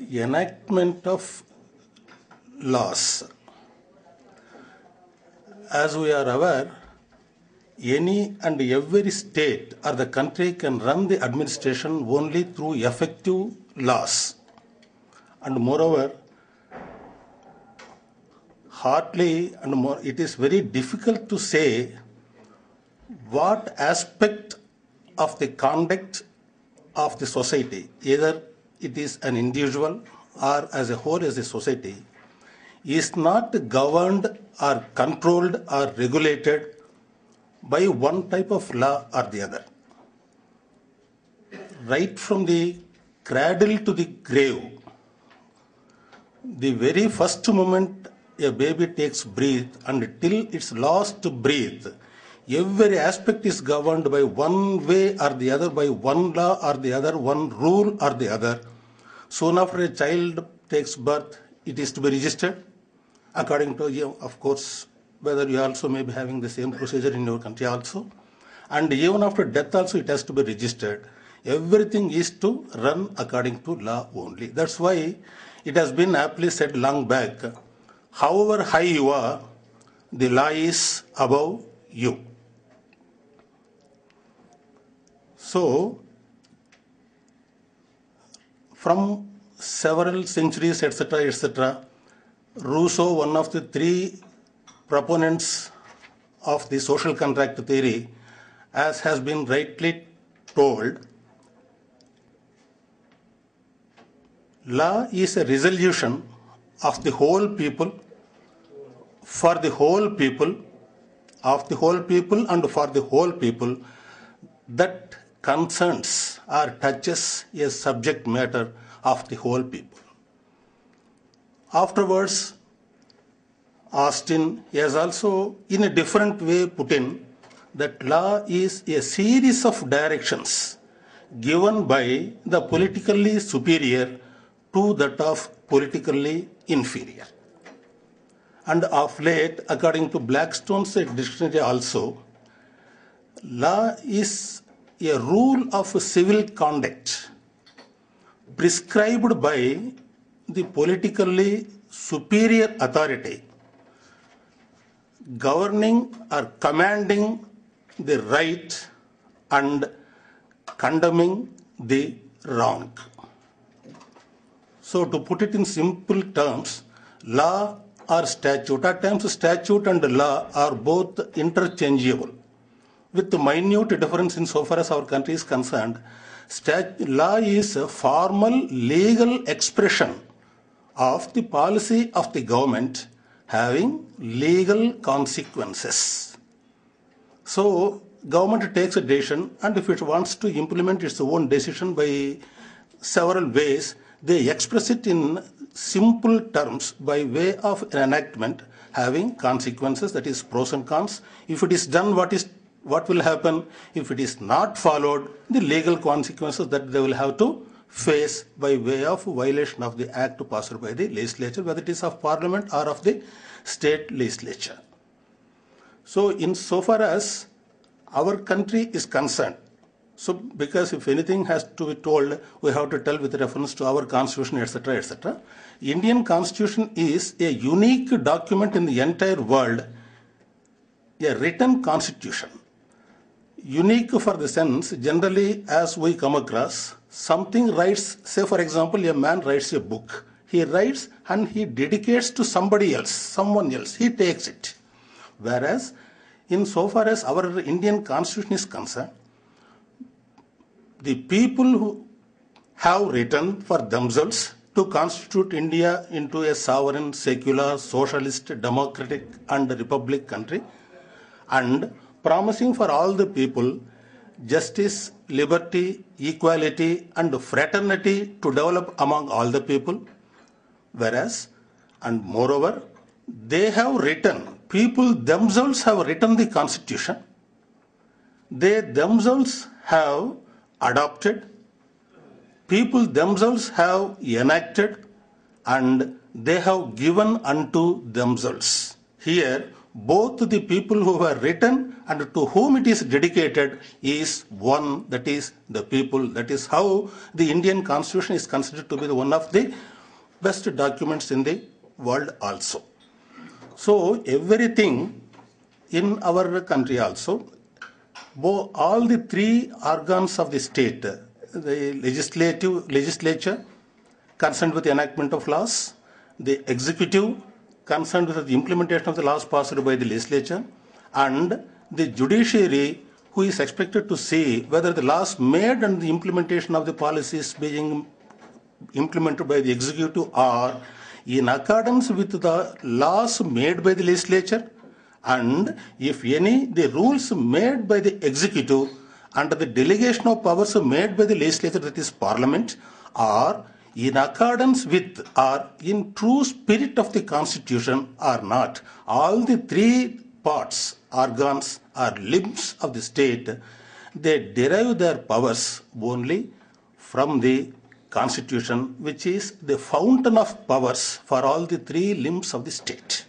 Enactment of laws. As we are aware, any and every state or the country can run the administration only through effective laws. And moreover, it is very difficult to say what aspect of the conduct of the society, either it is an individual or as a whole as a society, is not governed or controlled or regulated by one type of law or the other. Right from the cradle to the grave, the very first moment a baby takes breath until its last breath, every aspect is governed by one way or the other, by one law or the other, one rule or the other. Soon after a child takes birth, it is to be registered according to, of course, whether you also may be having the same procedure in your country also. And even after death also it has to be registered. Everything is to run according to law only. That's why it has been aptly said long back, however high you are, the law is above you. So, from several centuries, etc., Rousseau, one of the three proponents of the social contract theory, as has been rightly told, law is a resolution of the whole people, for the whole people, of the whole people and for the whole people, that concerns or touches a subject matter of the whole people. Afterwards, Austin has also in a different way put in that law is a series of directions given by the politically superior to that of politically inferior. And of late, according to Blackstone's dictionary also, law is a rule of civil conduct prescribed by the politically superior authority, governing or commanding the right and condemning the wrong. So to put it in simple terms, law or statute, at times statute and law are both interchangeable, with the minute difference in so far as our country is concerned. Law is a formal legal expression of the policy of the government having legal consequences. So, government takes a decision, and if it wants to implement its own decision by several ways, they express it in simple terms by way of an enactment having consequences, that is pros and cons. If it is done, what will happen? If it is not followed, the legal consequences that they will have to face by way of violation of the act passed by the legislature, whether it is of parliament or of the state legislature. So, in so far as our country is concerned, so because if anything has to be told, we have to tell with reference to our constitution, etc., etc. Indian constitution is a unique document in the entire world, a written constitution. Unique for the sense, generally as we come across, something writes, say for example, a man writes a book. He writes and he dedicates to somebody else, someone else, he takes it. Whereas, in so far as our Indian constitution is concerned, the people who have written for themselves to constitute India into a sovereign, secular, socialist, democratic and republic country, and promising for all the people justice, liberty, equality and fraternity to develop among all the people. Whereas, and moreover, they have written, people themselves have written the constitution, they themselves have adopted, people themselves have enacted, and they have given unto themselves. Here, both the people who have written and to whom it is dedicated is one, that is the people. That is how the Indian Constitution is considered to be one of the best documents in the world also. So everything in our country also, all the three organs of the state, the legislature concerned with the enactment of laws, the executive concerned with the implementation of the laws passed by the legislature, and the judiciary who is expected to see whether the laws made and the implementation of the policies being implemented by the executive are in accordance with the laws made by the legislature, and if any, the rules made by the executive under the delegation of powers made by the legislature, that is parliament, are in accordance with or in true spirit of the constitution or not. All the three parts, organs or limbs of the state, they derive their powers only from the constitution, which is the fountain of powers for all the three limbs of the state.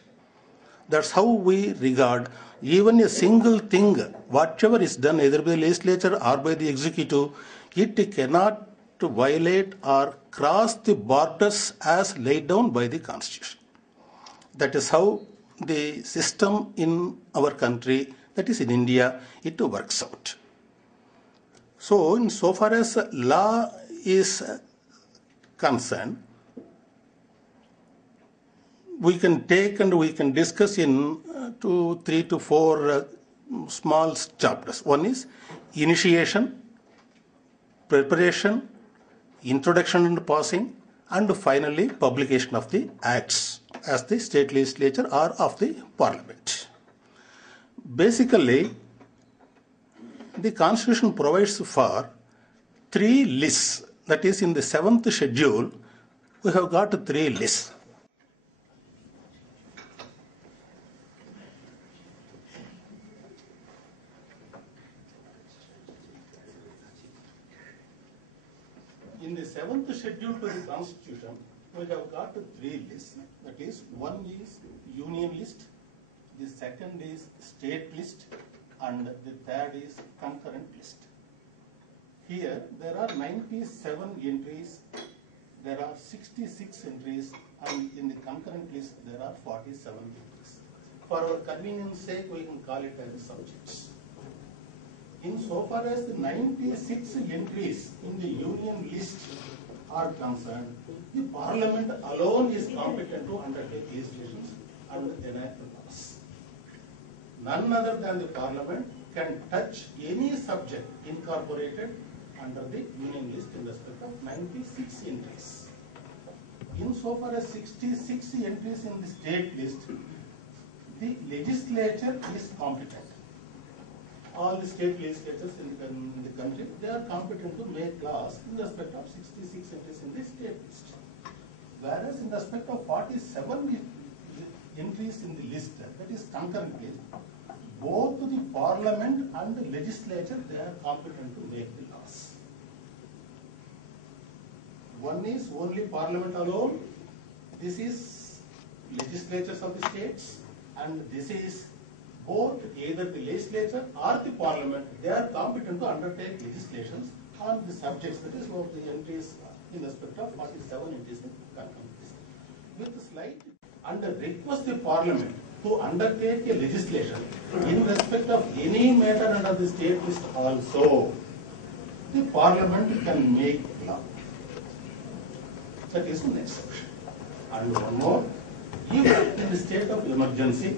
That's how we regard even a single thing, whatever is done either by the legislature or by the executive, it cannot to violate or cross the borders as laid down by the Constitution. That is how the system in our country, that is in India, it works out. So, in so far as law is concerned, we can take and we can discuss in 3 to 4 small chapters. One is initiation, preparation, introduction and passing, and finally publication of the acts as the state legislature or of the parliament. Basically, the constitution provides for 3 lists. That is, in the 7th schedule, we have got 3 lists. In the 7th schedule to the Constitution, we have got 3 lists. That is, one is union list, the second is state list, and the third is concurrent list. Here, there are 97 entries, there are 66 entries, and in the concurrent list, there are 47 entries. For our convenience sake, we can call it as subjects. In so far as the 96 entries in the union list are concerned, the parliament alone is competent to undertake legislations and enact laws. None other than the parliament can touch any subject incorporated under the union list in respect of 96 entries. In so far as 66 entries in the state list, the legislature is competent. All the state legislatures in the country, they are competent to make laws in respect of 66 entries in the state list. Whereas in respect of 47 entries in the list, that is concurrent list, both the parliament and the legislature, they are competent to make the laws. One is only parliament alone, this is legislatures of the states, and this is both either the legislature or the parliament, they are competent to undertake legislations on the subjects, that is one of the entries in respect of 47 entries in concurrent list. With a slight, and request the parliament to undertake a legislation in respect of any matter under the state list also, the parliament can make law. That is an exception. And one more, if in the state of emergency,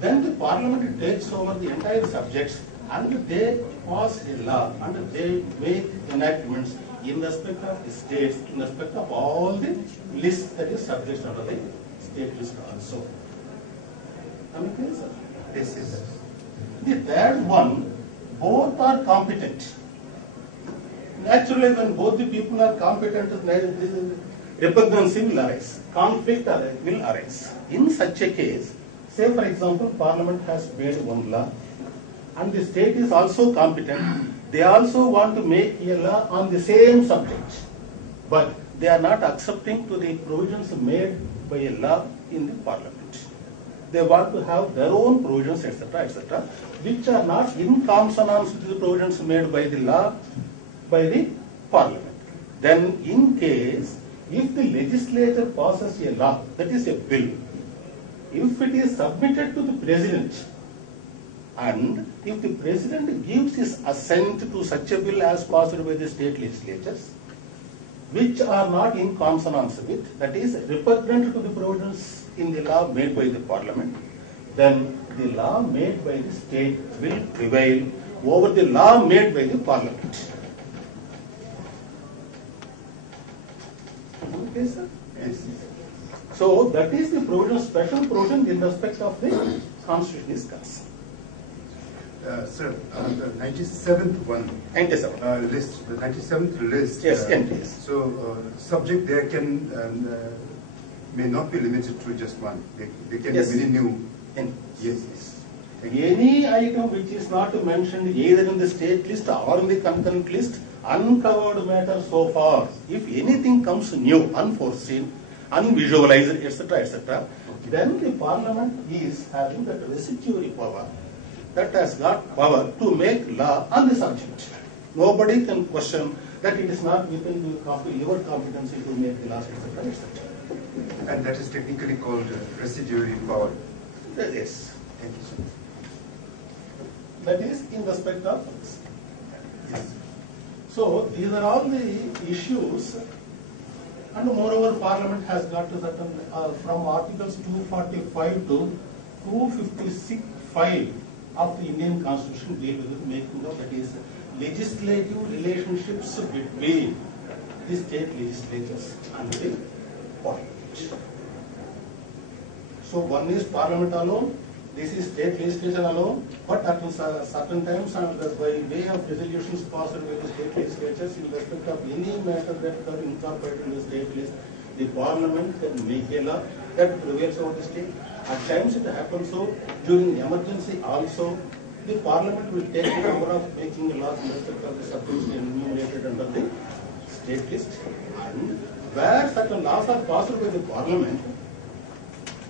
then the parliament takes over the entire subjects and they pass a law and they make enactments in respect of the states, in respect of all the lists that is subjects under the state list also. Am I clear, sir? This is the third one, both are competent. Naturally, when both the people are competent, repugnancy will arise, conflict will arise. In such a case, say for example, parliament has made one law and the state is also competent, they also want to make a law on the same subject, but they are not accepting to the provisions made by a law in the parliament. they want to have their own provisions, etc., which are not in consonance with the provisions made by the law, by the Parliament. Then, in case, if the legislature passes a law, that is a bill, if it is submitted to the President, and if the President gives his assent to such a bill as passed by the state legislatures, which are not in consonance with, that is repugnant to the provisions in the law made by the Parliament, then the law made by the state will prevail over the law made by the Parliament. Okay, sir? Yes. So that is the provision, special provision in respect of the Constitution is concerned. Sir, the 97th one. 97. List, the 97th list. Yes, yes. So, subject there can, may not be limited to just one. They can Yes. be many new. Yes, yes. Any item which is not mentioned either in the state list or in the concurrent list, uncovered matter so far, if anything comes new, unforeseen, unvisualized, etc., then the Parliament is having that residuary power, that has got power to make law on the subject. Nobody can question that it is not within your competency to make the laws, etc., etc. And that is technically called residuary power. Yes. Thank you, sir. That is in respect of this. Yes. So these are all the issues, and moreover, Parliament has got to certain from Articles 245 to 256(5) of the Indian Constitution deal with making of, that is legislative relationships between the state legislatures and the Parliament. So one is Parliament alone, this is state legislature alone, but at certain times and by way of resolutions passed by the state legislatures in respect of any matter that are incorporated in the state list, the Parliament can make a law that prevails over the state. At times it happens so, during emergency also, the Parliament will take the power of making a law in respect of the subjects enumerated under the state list, and where certain laws are passed by the Parliament,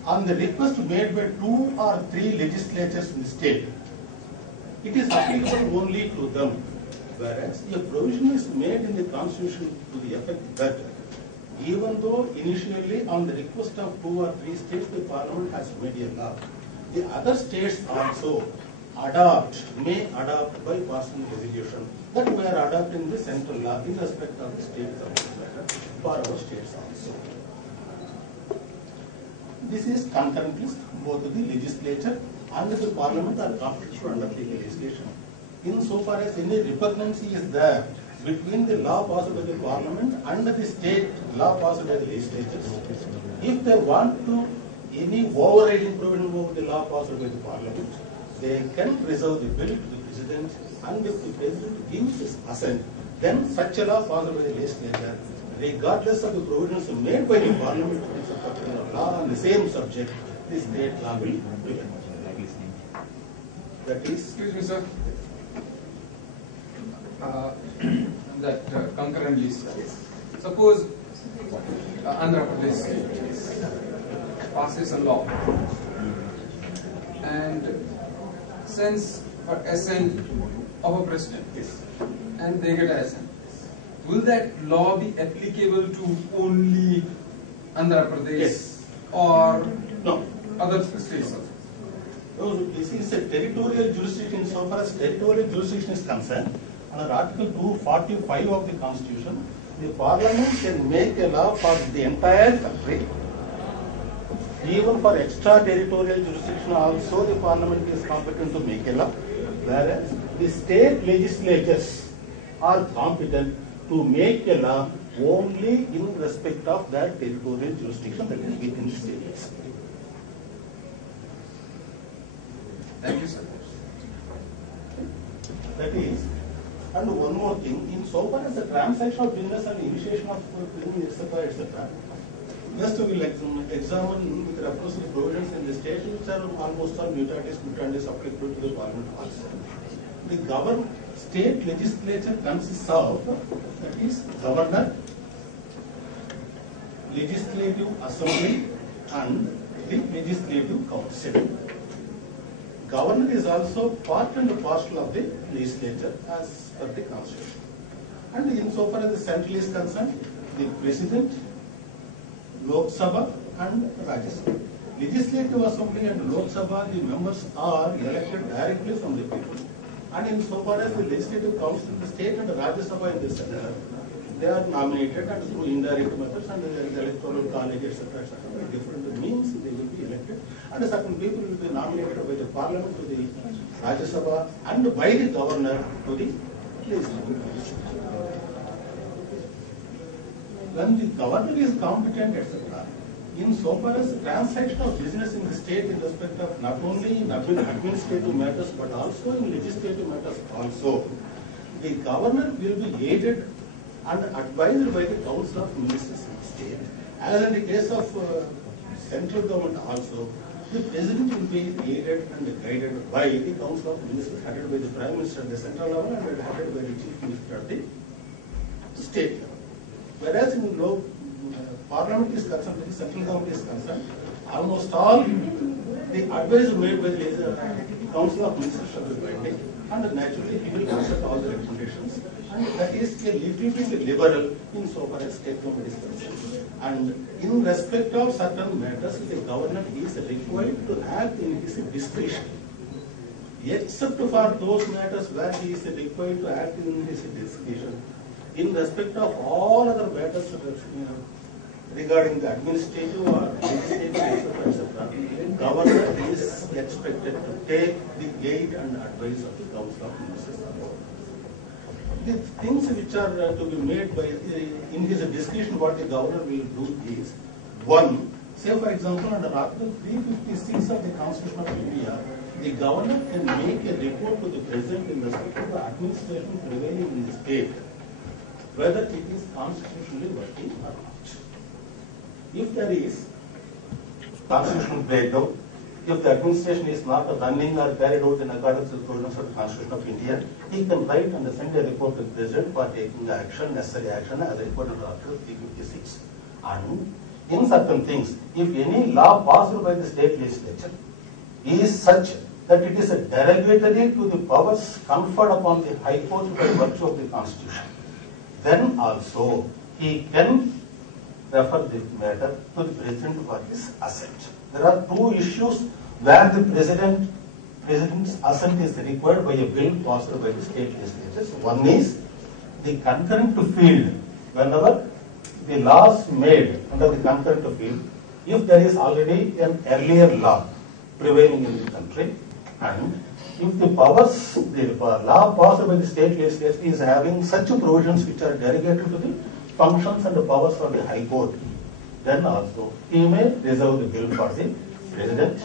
on the request made by 2 or 3 legislatures in the state, it is applicable only to them. Whereas a provision is made in the Constitution to the effect that even though initially on the request of 2 or 3 states the Parliament has made a law, the other states also may adopt by passing resolution that we are adopting the central law in respect of the state for our states also. This is concurrent list. Both the legislature and the Parliament are competent to undertake legislation. Insofar as any repugnancy is there between the law passed by the Parliament and the state law passed by the legislatures, if they want to any overriding provision over the law passed by the Parliament, they can reserve the bill to the President, and if the President gives his assent, then such a law passed by the legislature, regardless of the provisions made by the Parliament in particular law on the same subject, the state law will prevail. That is. Excuse me, sir. That concurrent list. Suppose Andhra Pradesh passes a law and sends for assent of a president, and they get assent. Will that law be applicable to only Andhra Pradesh? Yes. Or No. other states? No, this is a territorial jurisdiction. So far as territorial jurisdiction is concerned, under Article 245 of the Constitution, the Parliament can make a law for the entire country. Even for extraterritorial jurisdiction also, the Parliament is competent to make a law, whereas the state legislatures are competent to make a law only in respect of that territorial jurisdiction, that is within the state. Thank you, sir. That is, and one more thing, in so far as the transaction of business and initiation of business, etc., just we will examine with reference to the provisions in the state which are almost all mutatis applicable to the Parliament also. The state legislature consists of, that is, governor, legislative assembly, and the legislative council. Governor is also part and parcel of the legislature as per the constitution. And insofar as the central is concerned, the president, Lok Sabha and Rajya Sabha. Legislative Assembly and Lok Sabha, the members are elected directly from the people. And insofar as the Legislative Council in the state and Rajya Sabha in the center, they are nominated and through indirect methods and the electoral college, etc., different means they will be elected. And certain people will be nominated by the parliament to the Rajya Sabha and by the governor to the Legislative Council. When the governor is competent, etc., in so far as transaction of business in the state in respect of not only in administrative matters but also in legislative matters also, the governor will be aided and advised by the Council of Ministers in the state. As in the case of central government also, the president will be aided and guided by the Council of Ministers headed by the Prime Minister at the central level and headed by the Chief Minister at the state level. Whereas in Parliament is concerned, the central government is concerned, almost all the advice made by the Council of Ministers shall be binding, and naturally he will accept all the recommendations, and that is a little bit liberal in so far as state government is concerned. And in respect of certain matters, the governor is required to act in his discretion, except for those matters where he is required to act in his discretion. In respect of all other matters regarding the administrative or legislative, etc., governor is expected to take the aid and advice of the Council of Ministers. The things which are to be made by in his discretion, what the governor will do is, one, say for example, under Article 356 of the Constitution of India, the governor can make a report to the president in respect of the administration prevailing in the state, whether it is constitutionally working or not. If there is constitutional breakdown, if the administration is not running or carried out in accordance with the provisions of the Constitution of India, he can write and send a report to the president for taking action, necessary action as reported under Article 356. And in certain things, if any law passed by the state legislature is such that it is derogatory to the powers conferred upon the High Court by virtue of the Constitution, then also he can refer this matter to the president for his assent. There are two issues where the president's assent is required by a bill passed by the state legislatures. One is the concurrent field. Whenever the laws made under the concurrent field, if there is already an earlier law prevailing in the country, and if the powers, the law passed by the state legislature is having such provisions which are derogatory to the functions and the powers of the High Court, then also he may reserve the bill for the president,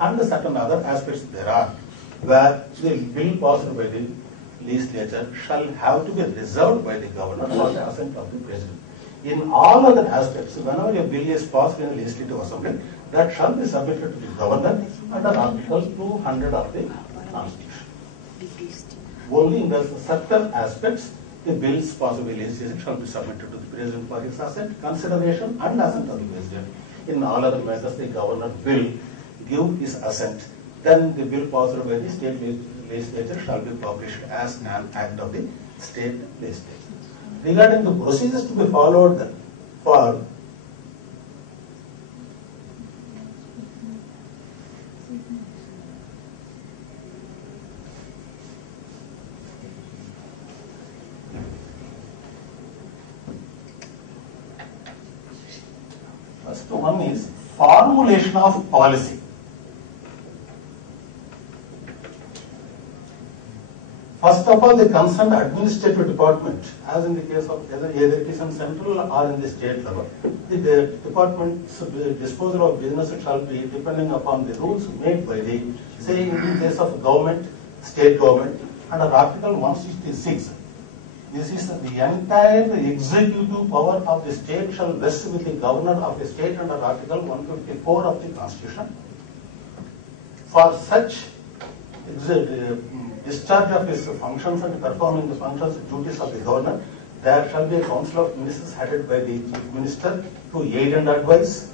and certain other aspects there are where the bill passed by the legislature shall have to be reserved by the governor for the assent of the president. In all other aspects, whenever a bill is passed in the legislative assembly, that shall be submitted to the governor under Article 200 of the Constitution. Only in the certain aspects, the bills passed by legislation shall be submitted to the president for his assent, consideration and assent of the president. In all other matters, the governor will give his assent. Then the bill passed by the state legislature shall be published as an act of the state legislature. Regarding the procedures to be followed for first one is formulation of policy. First of all, the concerned administrative department, as in the case of either it is in central or in the state level, the department's disposal of business shall be depending upon the rules made by the, say in the case of government, state government, under Article 166. This is the entire executive power of the state shall rest with the governor of the state under Article 154 of the Constitution. For such discharge of his functions and performing the functions and duties of the governor, there shall be a council of ministers headed by the chief minister to aid and advise,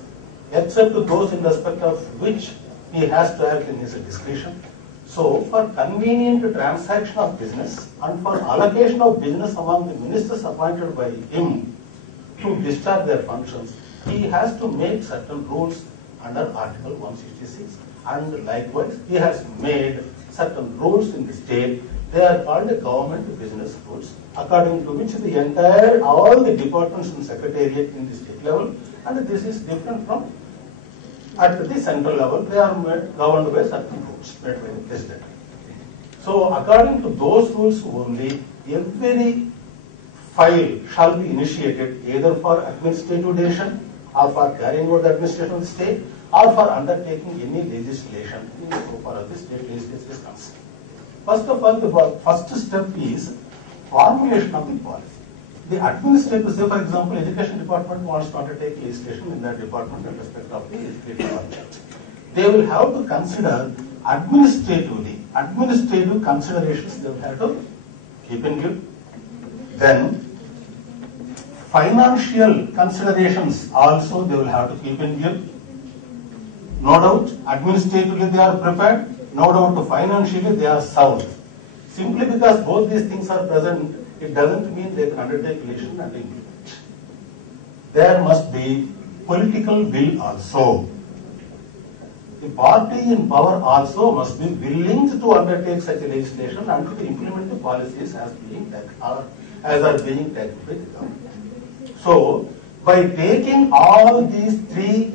except those in respect of which he has to act in his discretion. So, for convenient transaction of business and for allocation of business among the ministers appointed by him to discharge their functions, he has to make certain rules under Article 166. And likewise, he has made certain rules in the state. They are called the government business rules, according to which the entire, all the departments and secretariat in the state level, and this is different from at the central level, they are governed by certain rules made by the president. So, according to those rules only, every file shall be initiated either for administrative decision or for carrying out the administration of the state or for undertaking any legislation so far as the state legislature is concerned. First of all, the first step is formulation of the policy. The administrative, say for example, education department wants to undertake legislation in that department in respect of the education budget. They will have to consider administrative considerations they will have to keep in view. Then financial considerations also they will have to keep in view. No doubt, administratively they are prepared. No doubt, financially they are sound. Simply because both these things are present, it doesn't mean they can undertake legislation and implement. There must be political will also. The party in power also must be willing to undertake such a legislation and to implement the policies as are being taken by the government. So, by taking all these three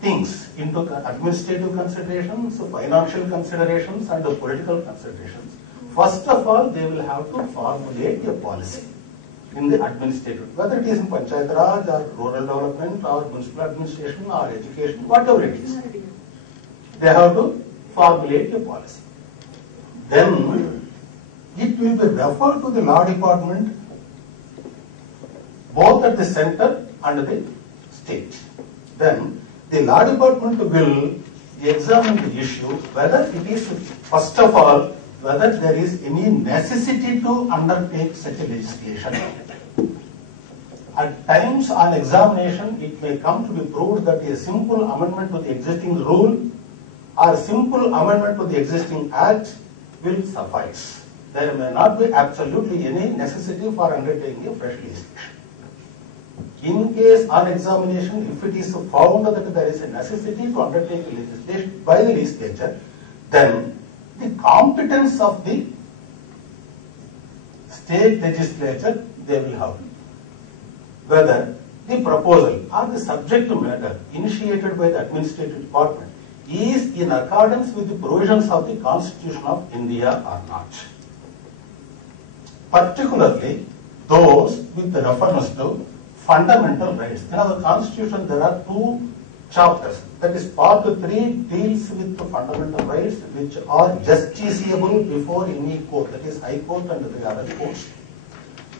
things into administrative considerations, financial considerations, and political considerations, first of all, they will have to formulate a policy in the administrative, whether it is in Panchayat Raj or rural development or municipal administration or education, whatever it is. They have to formulate a policy. Then it will be referred to the law department both at the center and the state. Then the law department will examine the issue whether it is, first of all, whether there is any necessity to undertake such a legislation. At times on examination, it may come to be proved that a simple amendment to the existing rule or simple amendment to the existing act will suffice. There may not be absolutely any necessity for undertaking a fresh legislation. In case on examination, if it is found that there is a necessity to undertake a legislation by the legislature, then the competence of the state legislature they will have. Whether the proposal or the subject matter initiated by the administrative department is in accordance with the provisions of the Constitution of India or not. Particularly those with reference to fundamental rights. In our Constitution there are two chapters. That is, Part 3 deals with the fundamental rights which are justiciable before any court, that is High Court and the other courts.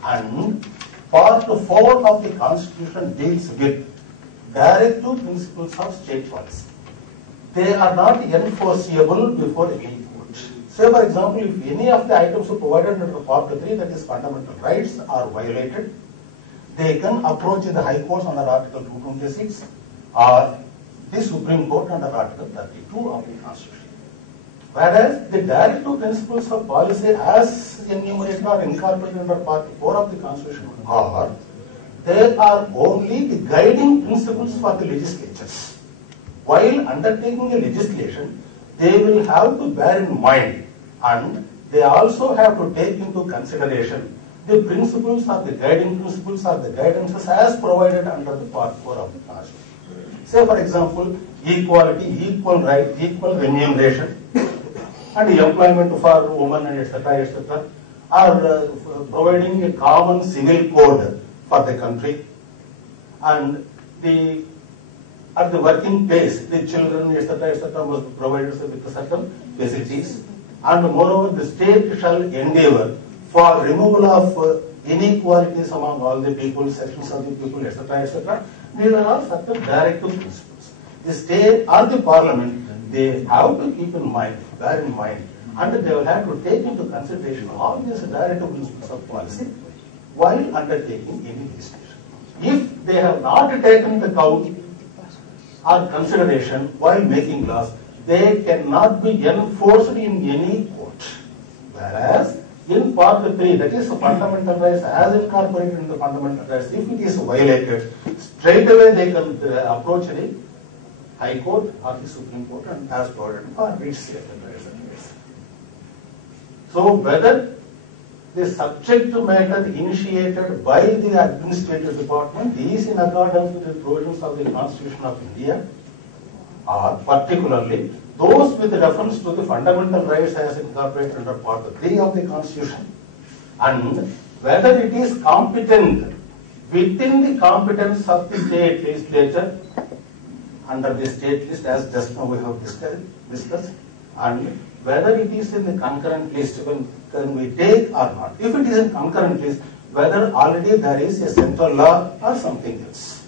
And Part 4 of the Constitution deals with directive principles of state policy. They are not enforceable before any court. Say for example, if any of the items provided under Part 3, that is fundamental rights, are violated, they can approach the High Courts under Article 226 or the Supreme Court under Article 32 of the Constitution. Whereas the directive principles of policy as enumerated or incorporated under Part 4 of the Constitution are, they are only the guiding principles for the legislatures. While undertaking a legislation, they will have to bear in mind and they also have to take into consideration the principles or the guiding principles or the guidances as provided under the Part 4 of the Constitution. Say for example, equality, equal right, equal remuneration, and employment for women and etc. are providing a common civil code for the country, and at the working place, the children etc. must be provided with certain facilities, and moreover the state shall endeavour for removal of inequalities among all the people, sections of the people, etc. These are all certain directive principles. The state or the parliament, they have to keep in mind, bear in mind, and they will have to take into consideration all these directive principles of policy while undertaking any legislation. If they have not taken into account or consideration while making laws, they cannot be enforced in any court. Whereas in Part 3, that is fundamental rights as incorporated in the fundamental rights, if it is violated, straight away they can approach the High Court or the Supreme Court and ask for its rights. So whether the subject matter initiated by the administrative department is in accordance with the provisions of the Constitution of India, or particularly those with reference to the fundamental rights as incorporated under Part 3 of the Constitution, and whether it is competent within the competence of the state legislature under the state list as just now we have discussed, and whether it is in the concurrent list when we take or not. If it is in concurrent list, whether already there is a central law or something else.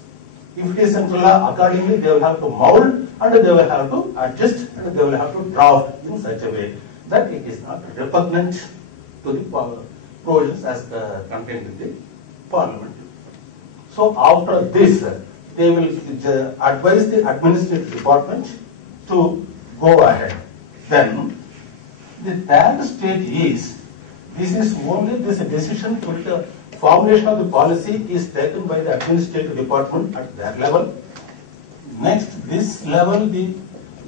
If it is central law, accordingly they will have to mold and they will have to adjust and they will have to draft in such a way that it is not repugnant to the provisions as contained in the Parliament. So after this, they will advise the administrative department to go ahead. Then the third stage is, this is only this decision to the formulation of the policy is taken by the administrative department at their level. Next, this level, the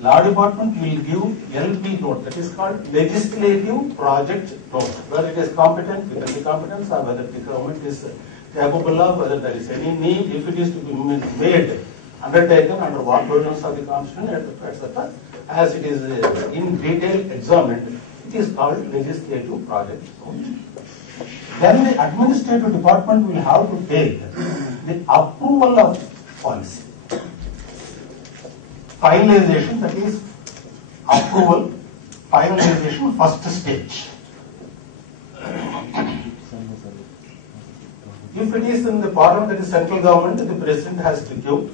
law department will give LP note, that is called legislative project note, whether it is competent, within the competence, or whether the government is capable of, whether there is any need, if it is to be made, undertaken under what provisions of the Constitution, etc. As it is in detail examined, it is called legislative project note. Then the administrative department will have to take the approval of policy. Finalization, that is approval, finalization, first stage. If it is in the Parliament, that is central government, the President has to give,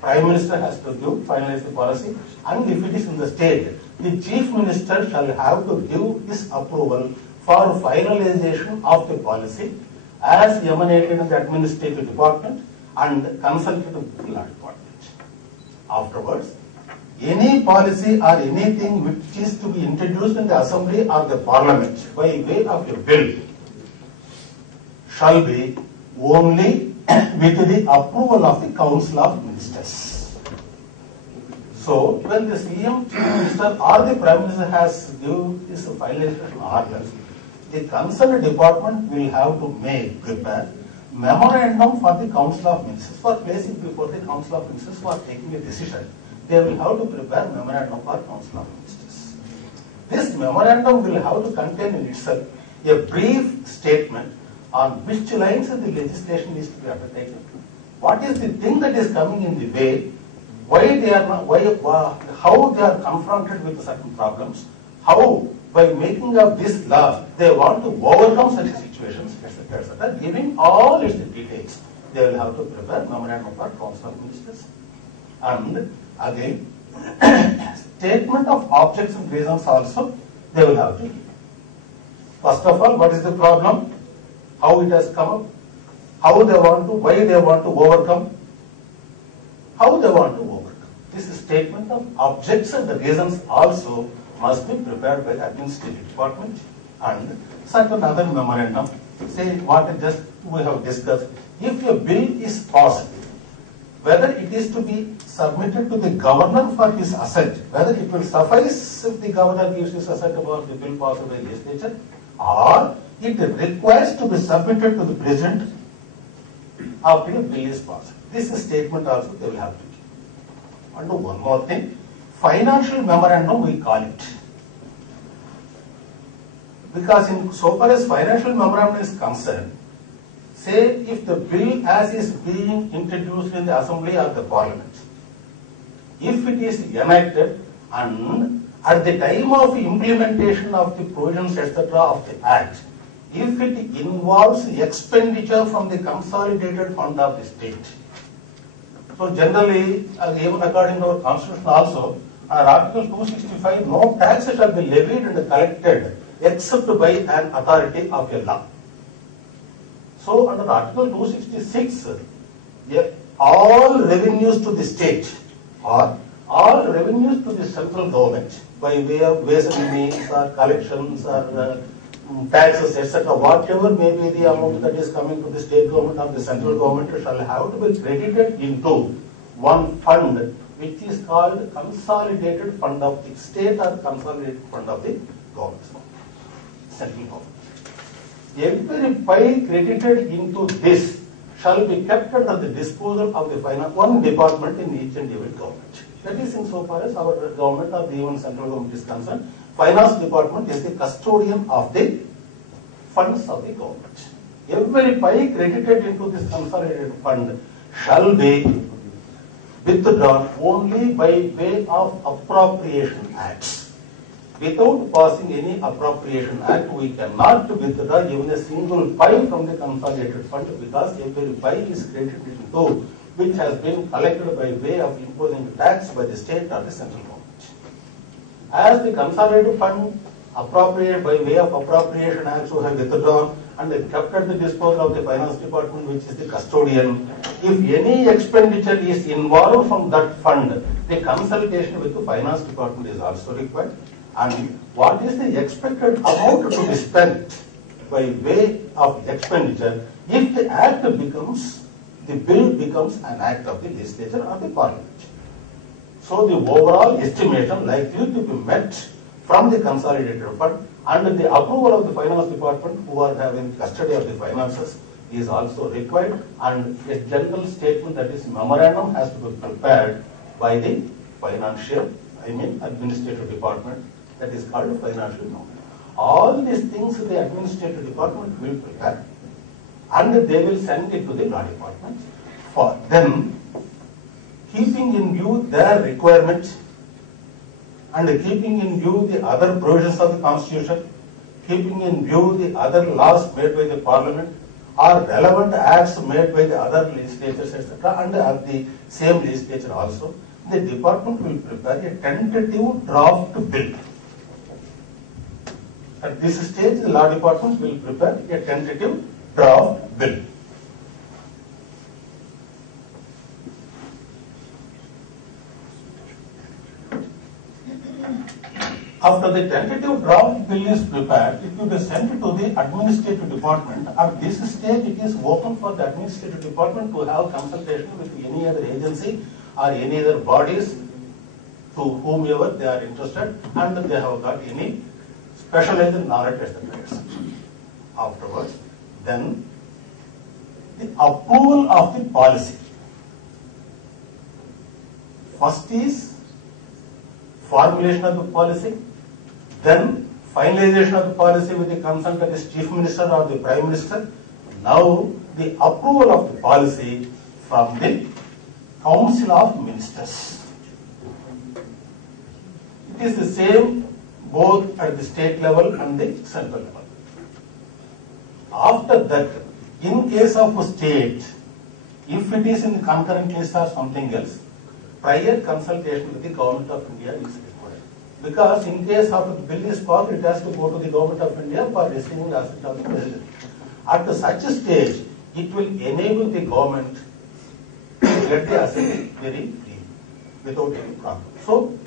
Prime Minister has to give, finalize the policy, and if it is in the state, the Chief Minister shall have to give his approval for finalization of the policy as emanated in the administrative department and consulted with the law department. Afterwards, any policy or anything which is to be introduced in the Assembly or the Parliament by way of a bill shall be only with the approval of the Council of Ministers. So, when the CM, Chief Minister or the Prime Minister has given his finalization order, the concerned department will have to prepare memorandum for the Council of Ministers, for placing before the Council of Ministers for taking a decision. They will have to prepare memorandum for Council of Ministers. This memorandum will have to contain in itself a brief statement on which lines of the legislation is to be undertaken, what is the thing that is coming in the way, why they are not, how they are confronted with certain problems, how by making of this law they want to overcome such situations, etc., etc. Giving all its details, they will have to prepare memorandum for Council of Ministers. And again, statement of objects and reasons also they will have to give. First of all, what is the problem? How it has come up, how they want to, why they want to overcome, how they want to overcome. This statement of objects and the reasons also must be prepared by the administrative department, and certain other memorandum, say what just we have discussed. If a bill is passed, whether it is to be submitted to the governor for his assent, whether it will suffice if the governor gives his assent about the bill passed by the legislature, or it requires to be submitted to the President after the bill is passed. This statement also they will have to give. And one more thing, financial memorandum we call it. Because in so far as financial memorandum is concerned, say if the bill as is being introduced in the Assembly or the Parliament, if it is enacted and at the time of implementation of the provisions etc. of the Act, if it involves expenditure from the consolidated fund of the state. So generally, even according to our Constitution also, under Article 265, no tax shall be levied and collected except by an authority of a law. So under Article 266, Yeah, all revenues to the state or all revenues to the central government by way of ways and means or collections or taxes, etc., whatever may be the amount that is coming to the state government or the central government shall have to be credited into one fund which is called consolidated fund of the state or consolidated fund of the government, central government. Every pie credited into this shall be kept under the disposal of the finance, one department in each and every government. That is insofar as our government or the even central government is concerned. Finance department is the custodian of the funds of the government. Every pie credited into this consolidated fund shall be withdrawn only by way of appropriation acts. Without passing any appropriation act, we cannot withdraw even a single pie from the consolidated fund because every pie is credited into which has been collected by way of imposing tax by the state or the central government. As the consolidated fund appropriated by way of appropriation acts who have withdrawn and kept at the disposal of the finance department, which is the custodian, if any expenditure is involved from that fund, the consultation with the finance department is also required. And what is the expected amount to be spent by way of expenditure if the act becomes, the bill becomes an act of the legislature or the parliament. So the overall estimation likely to be met from the consolidated fund and the approval of the finance department who are having custody of the finances is also required, and a general statement, that is memorandum, has to be prepared by the administrative department, that is called financial memorandum. All these things the administrative department will prepare and they will send it to the law department for them, keeping in view their requirements and keeping in view the other provisions of the constitution, keeping in view the other laws made by the parliament or relevant acts made by the other legislatures, etc., and of the same legislature also, the department will prepare a tentative draft bill. At this stage, the law department will prepare a tentative draft bill. After the tentative draft bill is prepared, it will be sent to the administrative department. At this stage, it is open for the administrative department to have consultation with any other agency or any other bodies to whomever they are interested, and they have got any specialized knowledge, etc. Afterwards, then the approval of the policy. First is formulation of the policy, then finalization of the policy with the consent of the chief minister or the prime minister. Now the approval of the policy from the council of ministers. It is the same both at the state level and the central level. After that, in case of a state, if it is in the concurrent list or something else, prior consultation with the government of India is required. Because in case of the bill is passed, it has to go to the government of India for receiving assent of the president. At such a stage, it will enable the government to get the assent very freely, without any problem. So,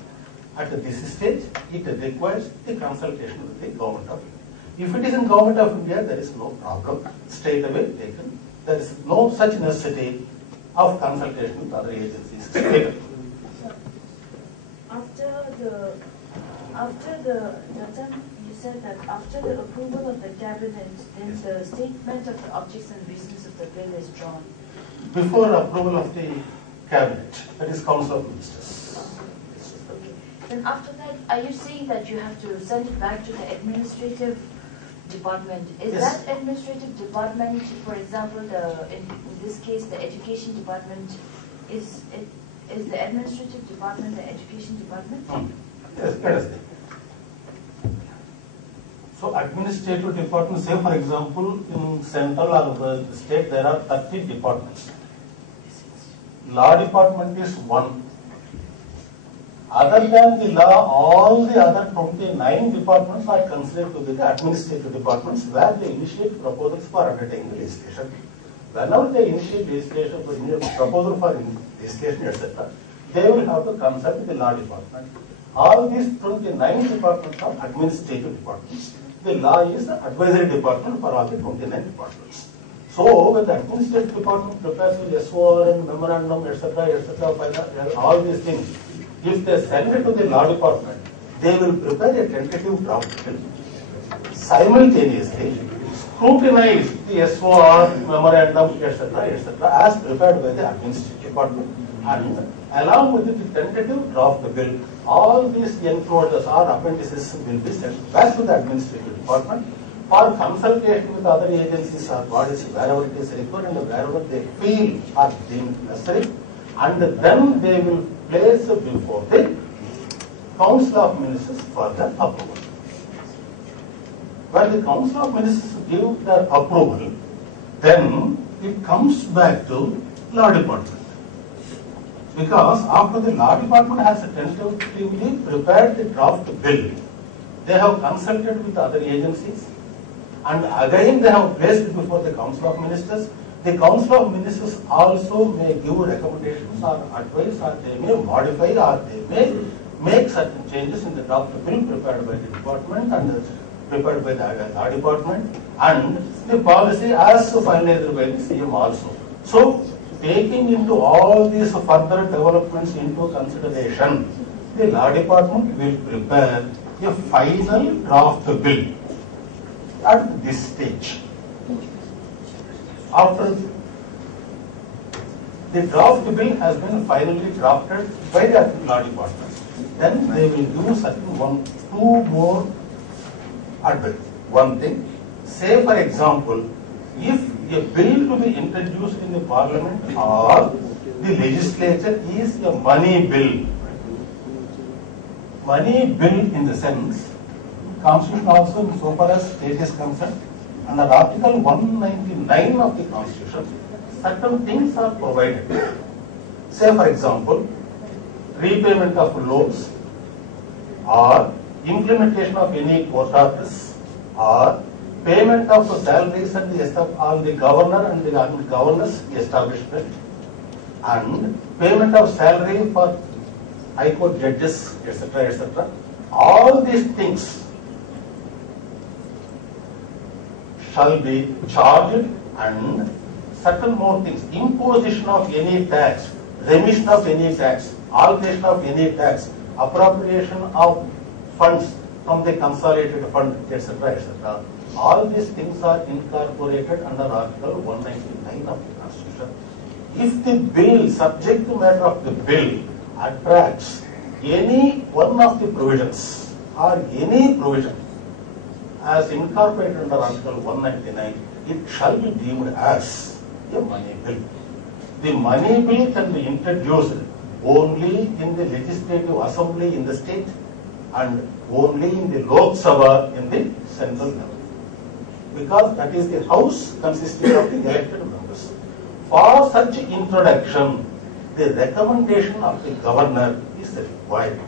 at this stage, it requires the consultation with the government of India. If it is in government of India, there is no problem. Straight away taken. There is no such necessity of consultation with other agencies. You said that after the approval of the cabinet, then the statement of the objects and reasons of the bill is drawn. Before approval of the cabinet, that is council of ministers. Then after that, are you saying that you have to send it back to the administrative department? Is Yes. that administrative department, for example, in this case, the education department, is the administrative department the education department? Yes, let us see. So administrative department, say for example, in central or the state, there are 30 departments. Law department is one. Other than the law, all the other 29 departments are considered to be the administrative departments where they initiate proposals for undertaking the legislation. Whenever they initiate legislation, proposal for legislation, etc., they will have to consult the law department. All these 29 departments are administrative departments. The law is the advisory department for all the 29 departments. So, when the administrative department prepares the SOR and memorandum, etc., all these things, if they send it to the law department, they will prepare a tentative draft bill. Simultaneously, scrutinize the SOR, memorandum, etc., as prepared by the administrative department. And along with the tentative draft bill, all these enclosures or appendices will be sent back to the administrative department for consultation with other agencies or bodies wherever it is required and wherever they feel are deemed necessary, and then they will place before the Council of Ministers for their approval. When the Council of Ministers give their approval, then it comes back to Law Department. Because after the Law Department has tentatively prepared the draft bill, they have consulted with other agencies, and again they have placed it before the Council of Ministers. The Council of Ministers also may give recommendations or advice, or they may modify, or they may make certain changes in the draft bill prepared by the department and prepared by the law department, and the policy as finalized by the CM also. So, taking into all these further developments into consideration, the law department will prepare a final draft bill at this stage. After the draft bill has been finally drafted by the law department, then they will do certain two more advice. One thing, say for example, if a bill to be introduced in the parliament or the legislature is a money bill in the sense, Constitution also, so far as state is concerned, under Article 199 of the Constitution, certain things are provided. Say for example, repayment of loans, or implementation of any court orders, or payment of salaries and the governor and the governor's establishment, and payment of salary for high court judges, etc. All these things shall be charged, and certain more things, imposition of any tax, remission of any tax, alteration of any tax, appropriation of funds from the consolidated fund, etc. All these things are incorporated under Article 199 of the Constitution. If the bill, subject matter of the bill, attracts any one of the provisions or any provision as incorporated under Article 199, it shall be deemed as a money bill. The money bill can be introduced only in the legislative assembly in the state and only in the Lok Sabha in the central level, because that is the house consisting of the elected members. For such introduction, the recommendation of the governor is required.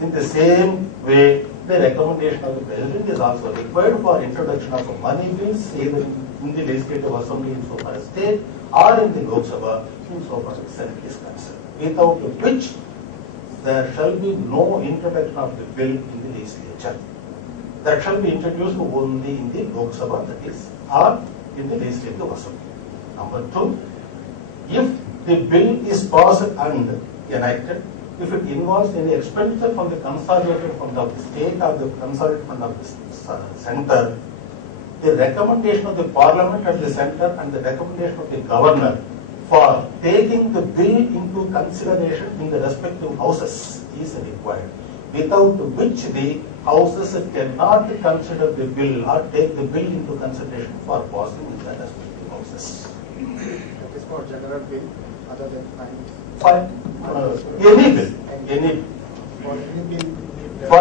In the same way, the recommendation of the president is also required for introduction of money bills, either in the legislative assembly in so far as state or in the Lok Sabha in so far as Senate is concerned, without which there shall be no introduction of the bill in the legislature. That shall be introduced only in the Lok Sabha, that is, or in the legislative assembly. Number two, if the bill is passed and enacted, if it involves any expenditure from the consolidated fund of the state or the consolidated fund of the center, the recommendation of the parliament at the center and the recommendation of the governor for taking the bill into consideration in the respective houses is required, without which the houses cannot consider the bill or take the bill into consideration for passing in the respective houses. That is for general bill other than finance. For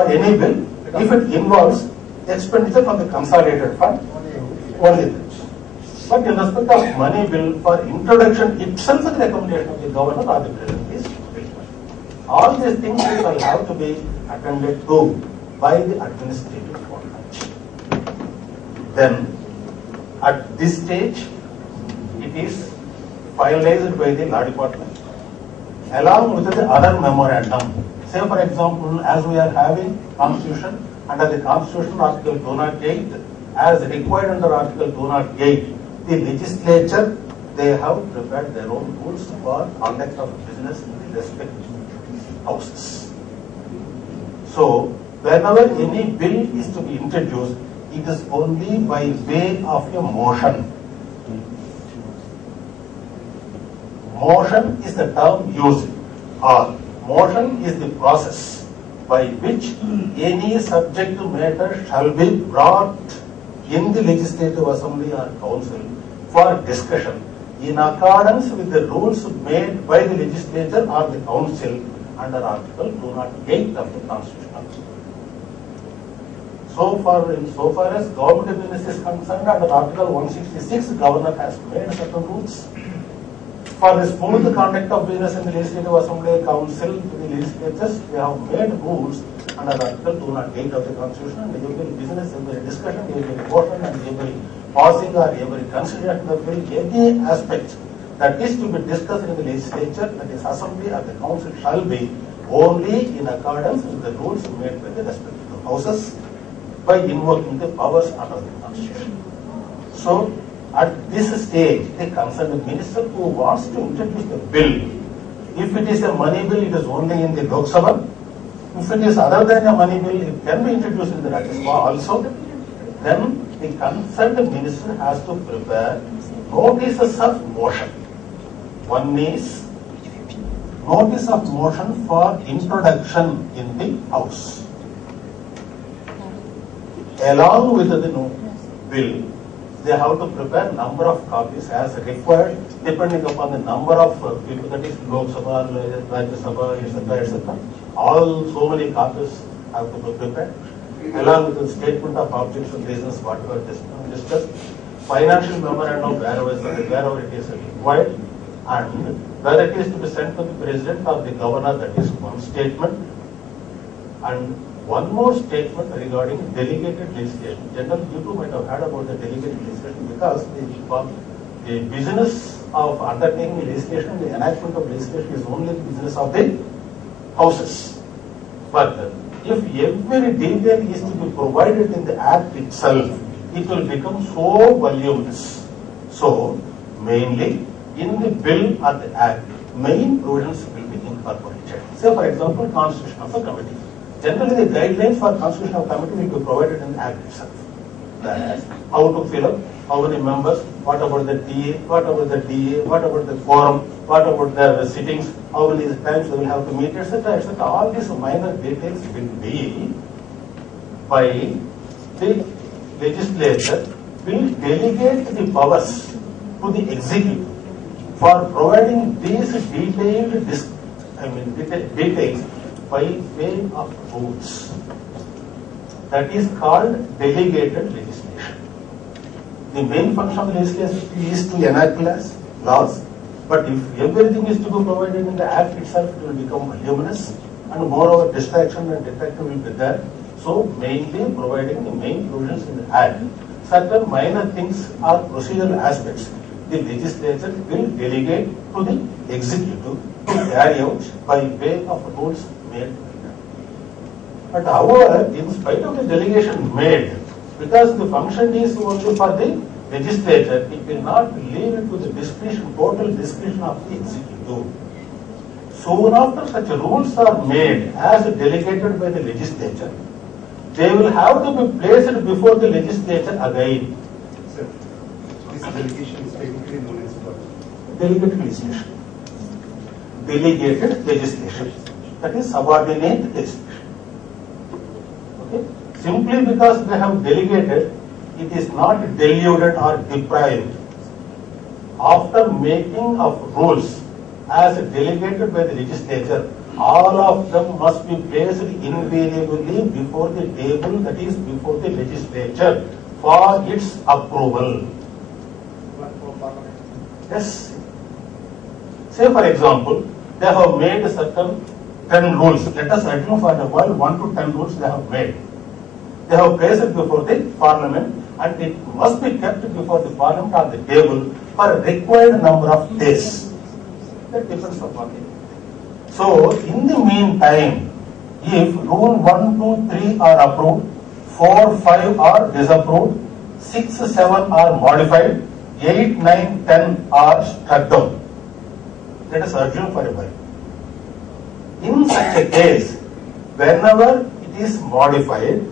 any bill, if it involves expenditure from the consolidated fund, only that. But in respect of money bill, for introduction itself, the recommendation of the governor or the president is required. All these things will have to be attended to by the administrative department. Then, at this stage, it is finalized by the law department along with the other memorandum. Say for example, as we are having constitution, under the constitution article 208, as required under article 208, the legislature, they have prepared their own rules for conduct of business in the respective houses. So, whenever any bill is to be introduced, it is only by way of a motion. Motion is the term used, or motion is the process by which any subject matter shall be brought in the Legislative Assembly or Council for discussion in accordance with the rules made by the legislature or the council under Article 208 of the Constitution. So far as government business is concerned, under Article 166, the governor has made certain rules. For the smooth conduct of business in the Legislative Assembly, Council, to the legislatures, they have made rules under Article 208 of the Constitution, and every business, every discussion, every motion, and every passing or every consideration of bill, any aspect that is to be discussed in the legislature, that is Assembly or the Council, shall be only in accordance with the rules made by the respective houses by invoking the powers under the Constitution. So, at this stage, the concerned minister who wants to introduce the bill, if it is a money bill, it is only in the Lok Sabha. If it is other than a money bill, it can be introduced in the Rajya Sabha also. Then the concerned minister has to prepare notices of motion. One is notice of motion for introduction in the House. Along with the bill, they have to prepare number of copies as required, depending upon the number of people, that is Lok Sabha, Rajya Sabha, etc., etc. All so many copies have to be prepared, along with the statement of objection reasons, whatever discussed, financial memorandum wherever it is required, and whether it is to be sent to the president or the governor, that is one statement, and one more statement regarding delegated legislation. Generally, you too might have heard about the delegated legislation, because the business of undertaking legislation, the enactment of legislation is only the business of the houses. But if every detail is to be provided in the Act itself, it will become so voluminous. So, mainly in the bill or the Act, main provisions will be incorporated. Say, for example, Constitution of a committee. Generally, the guidelines for Constitution of a committee will be provided in the Act itself. That is, how to fill up, how many members, what about the TA, what about the DA, what about the quorum, what about their sittings, how many times they will have to meet, etc., etc. All these minor details will be by the legislature will delegate the powers to the executive for providing these detailed details by way of rules. That is called delegated legislation. The main function of the legislation is to enact laws, but if everything is to be provided in the Act itself, it will become voluminous, and moreover distraction and detraction will be there. So mainly providing the main provisions in the Act. Certain minor things or procedural aspects, the legislature will delegate to the executive to carry out by way of rules made. But however, in spite of the delegation made, because the function is only for the legislature, it will not leave it to the discretion, total discretion of the executive. Soon after such rules are made as delegated by the legislature, they will have to be placed before the legislature again. Sir, this delegation is technically known as what? Delegated legislation. Delegated legislation. That is subordinate legislation. Okay? Simply because they have delegated, it is not deluded or deprived. After making of rules as delegated by the legislature, all of them must be placed invariably before the table, that is before the legislature, for its approval. Yes. Say for example, they have made certain 10 rules. Let us assume for the world 1 to 10 rules they have made. They have placed it before the Parliament, and it must be kept before the Parliament on the table for a required number of days. That depends upon it. So, in the meantime, if Rule 1, 2, 3 are approved, 4, 5 are disapproved, 6, 7 are modified, 8, 9, 10 are struck down. Let us assume for a while. In such a case, whenever it is modified,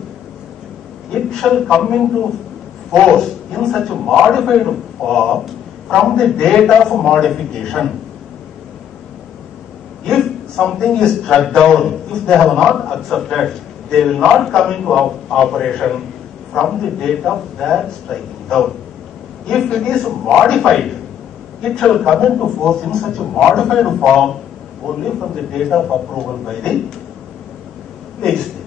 it shall come into force in such a modified form from the date of modification. If something is struck down, if they have not accepted, they will not come into operation from the date of their striking down. If it is modified, it shall come into force in such a modified form only from the date of approval by the legislature.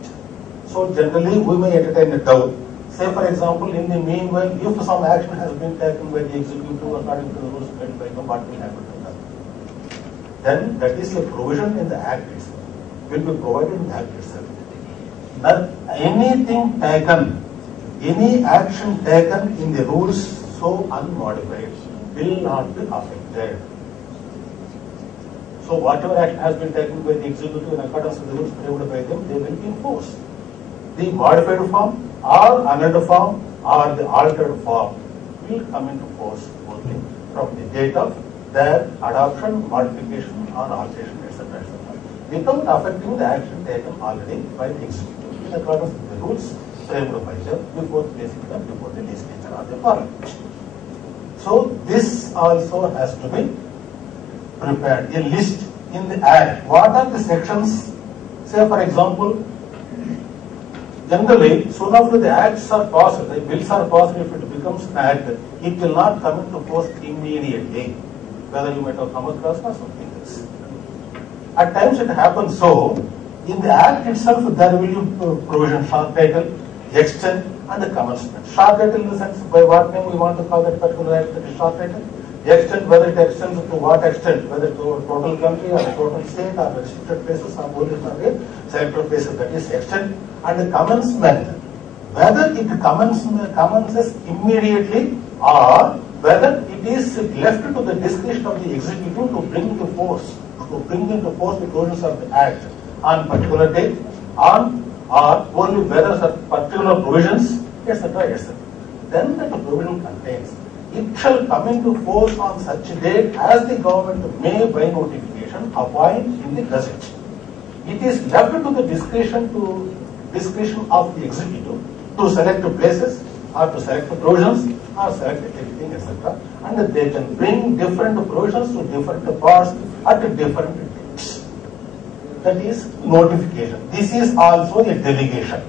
So generally we may entertain a doubt. Say for example, in the meanwhile, if some action has been taken by the executive according to the rules made by them, what will happen to them? Then that is a provision in the Act itself, will be provided in the Act itself. That anything taken, any action taken in the rules so unmodified will not be affected. So whatever action has been taken by the executive in accordance with the rules provided by them, they will be enforced. The modified form or amended form or the altered form will come into force only from the date of their adoption, modification or alteration, etc., without affecting the action taken already by the executive in accordance with the rules framed by them before placing them before the legislature or the Parliament. So this also has to be prepared, a list in the Act. What are the sections? Say for example, generally, soon after the acts are passed, the bills are passed, if it becomes an act, it will not come into force immediately, whether you might have come across or something else. At times it happens so, in the act itself there will be provision, short title, extent and the commencement. Short title in the sense, by what name we want to call that particular act, that is short title. Extent, whether it extends to what extent, whether to total country or total state or restricted places or only for the selected places, that is extent. And the commencement, whether it commences immediately or whether it is left to the discretion of the executive to bring into force the provisions of the Act on particular date, on or only whether particular provisions, etc., etc. Then that provision contains, it shall come into force on such a date as the government may by notification appoint in the Gazette. It is left to the discretion of the executive to select places or to select provisions or select everything, etc. And they can bring different provisions to different parts at different dates. That is notification. This is also a delegation.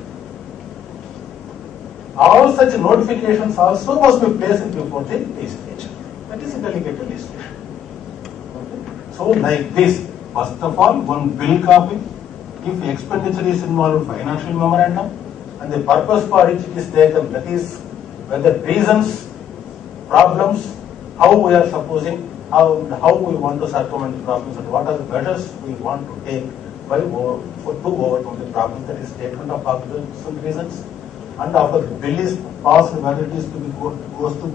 All such notifications also must be placed before the legislature. That is a delegated legislation. Okay. So like this, first of all, one bill copy. If expenditure is involved, financial memorandum, and the purpose for which it is taken, that is whether reasons, problems, how we are supposing, how we want to circumvent the problems, and what are the measures we want to take to overcome the problems, that is statement of observation reasons. And after the bill is passed, whether it is to be goes to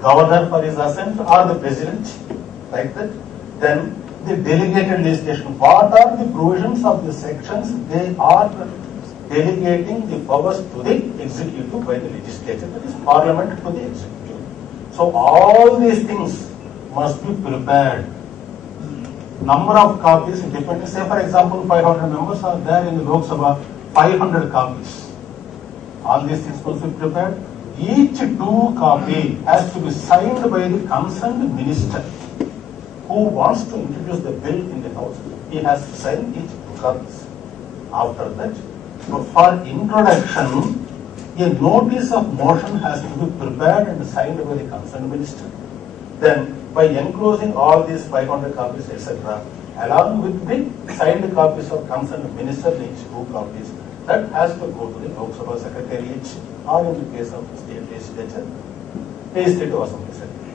governor for his assent or the president, like that, then the delegated legislation. What are the provisions of the sections? They are delegating the powers to the executive by the legislature, that is Parliament to the executive. So all these things must be prepared. Number of copies depends. Say for example, 500 members are there in the Lok Sabha, 500 copies. All these things must be prepared. Each due copy has to be signed by the concerned minister who wants to introduce the bill in the House. He has to sign each 2 copies. After that, for introduction, a notice of motion has to be prepared and signed by the concerned minister. Then, by enclosing all these 500 copies, etc., along with the signed copies of concerned minister, each 2 copies, that has to go to the Lok Sabha Secretariat or in the case of state legislature, legislative assembly secretary.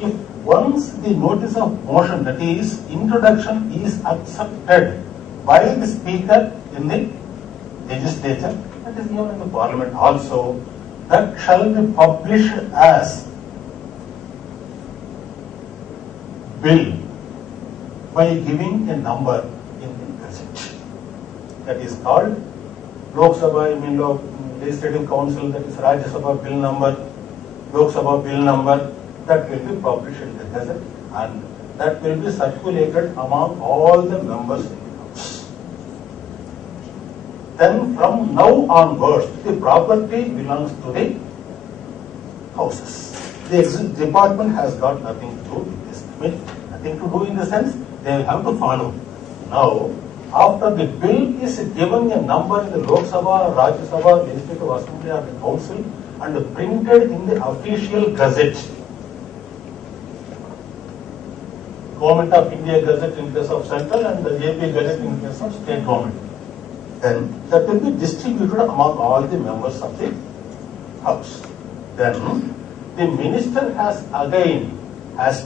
If once the notice of motion, that is introduction, is accepted by the speaker in the legislature, that is given in the Parliament also, that shall be published as bill by giving a number in the Gazette. That is called Lok Sabha, Legislative Council, that is Rajya Sabha bill number, Lok Sabha bill number, that will be published in the Gazette and that will be circulated among all the members in the House. Then from now onwards, the property belongs to the houses. The executive department has got nothing to do with this. I mean, nothing to do in the sense they will have to follow. Now, after the bill is given a number in the Lok Sabha, Rajya Sabha, Legislative Assembly or the Council and printed in the official Gazette, Government of India Gazette in case of central and the AP Gazette in case of state government, then that will be distributed among all the members of the House. Then the minister has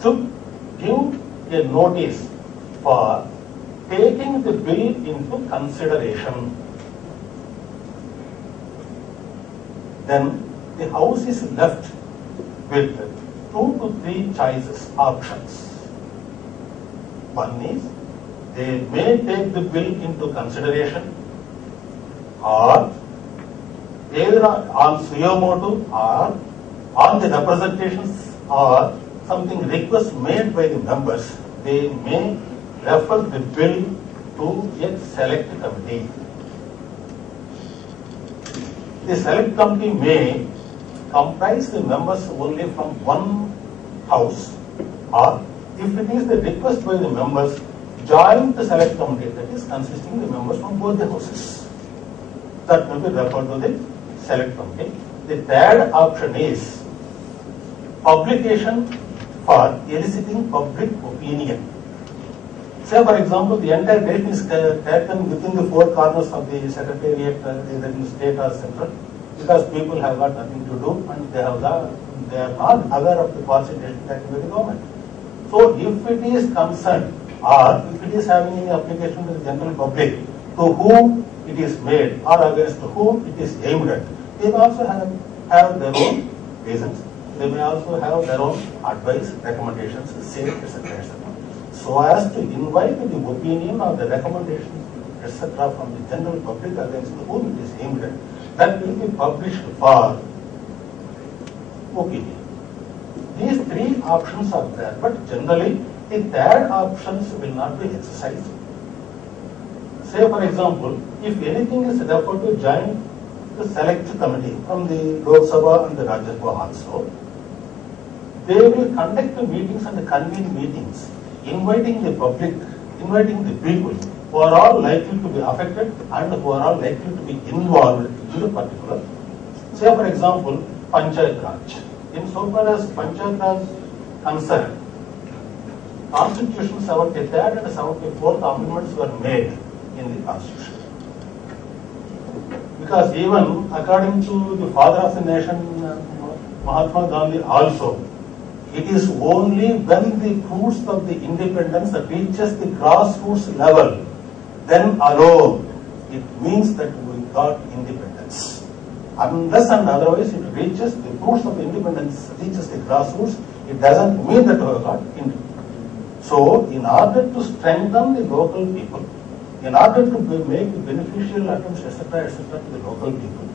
to give a notice for taking the bill into consideration. Then the House is left with 2 to 3 choices, options. One is they may take the bill into consideration or either on suo motu or on the representations or something request made by the members, they may refer the bill to a select committee. The select committee may comprise the members only from one house or if it is the request by the members, join the select committee, that is consisting the members from both the houses. That will be referred to the select committee. The third option is publication for eliciting public opinion. Say for example, the entire date is taken within the 4 corners of the secretariat, either in state or central, because people have got nothing to do and they are not aware of the policy taken by the government. So if it is concerned or if it is having any application to the general public to whom it is made or against whom it is aimed at, they may also have their own reasons. They may also have their own advice, recommendations, say, etc. So as to invite the opinion or the recommendation, etc. from the general public against whom it is aimed at, that will be published for opinion. These 3 options are there, but generally the third options will not be exercised. Say for example, if anything is referred to join the select committee from the Lok Sabha and the Rajya Sabha also, they will conduct the meetings and convene meetings, inviting the public, inviting the people who are all likely to be affected and who are all likely to be involved in the particular. Say for example, Panchayat Raj. In so far as Panchayat Raj concerned, Constitution 73rd and 74th amendments were made in the Constitution. Because even according to the father of the nation, Mahatma Gandhi also, it is only when the fruits of the independence reaches the grassroots level, then alone it means that we got independence. Unless and otherwise it reaches the fruits of the independence, reaches the grassroots, it doesn't mean that we have got independence. So, in order to strengthen the local people, in order to make beneficial attempts, etc., to the local people,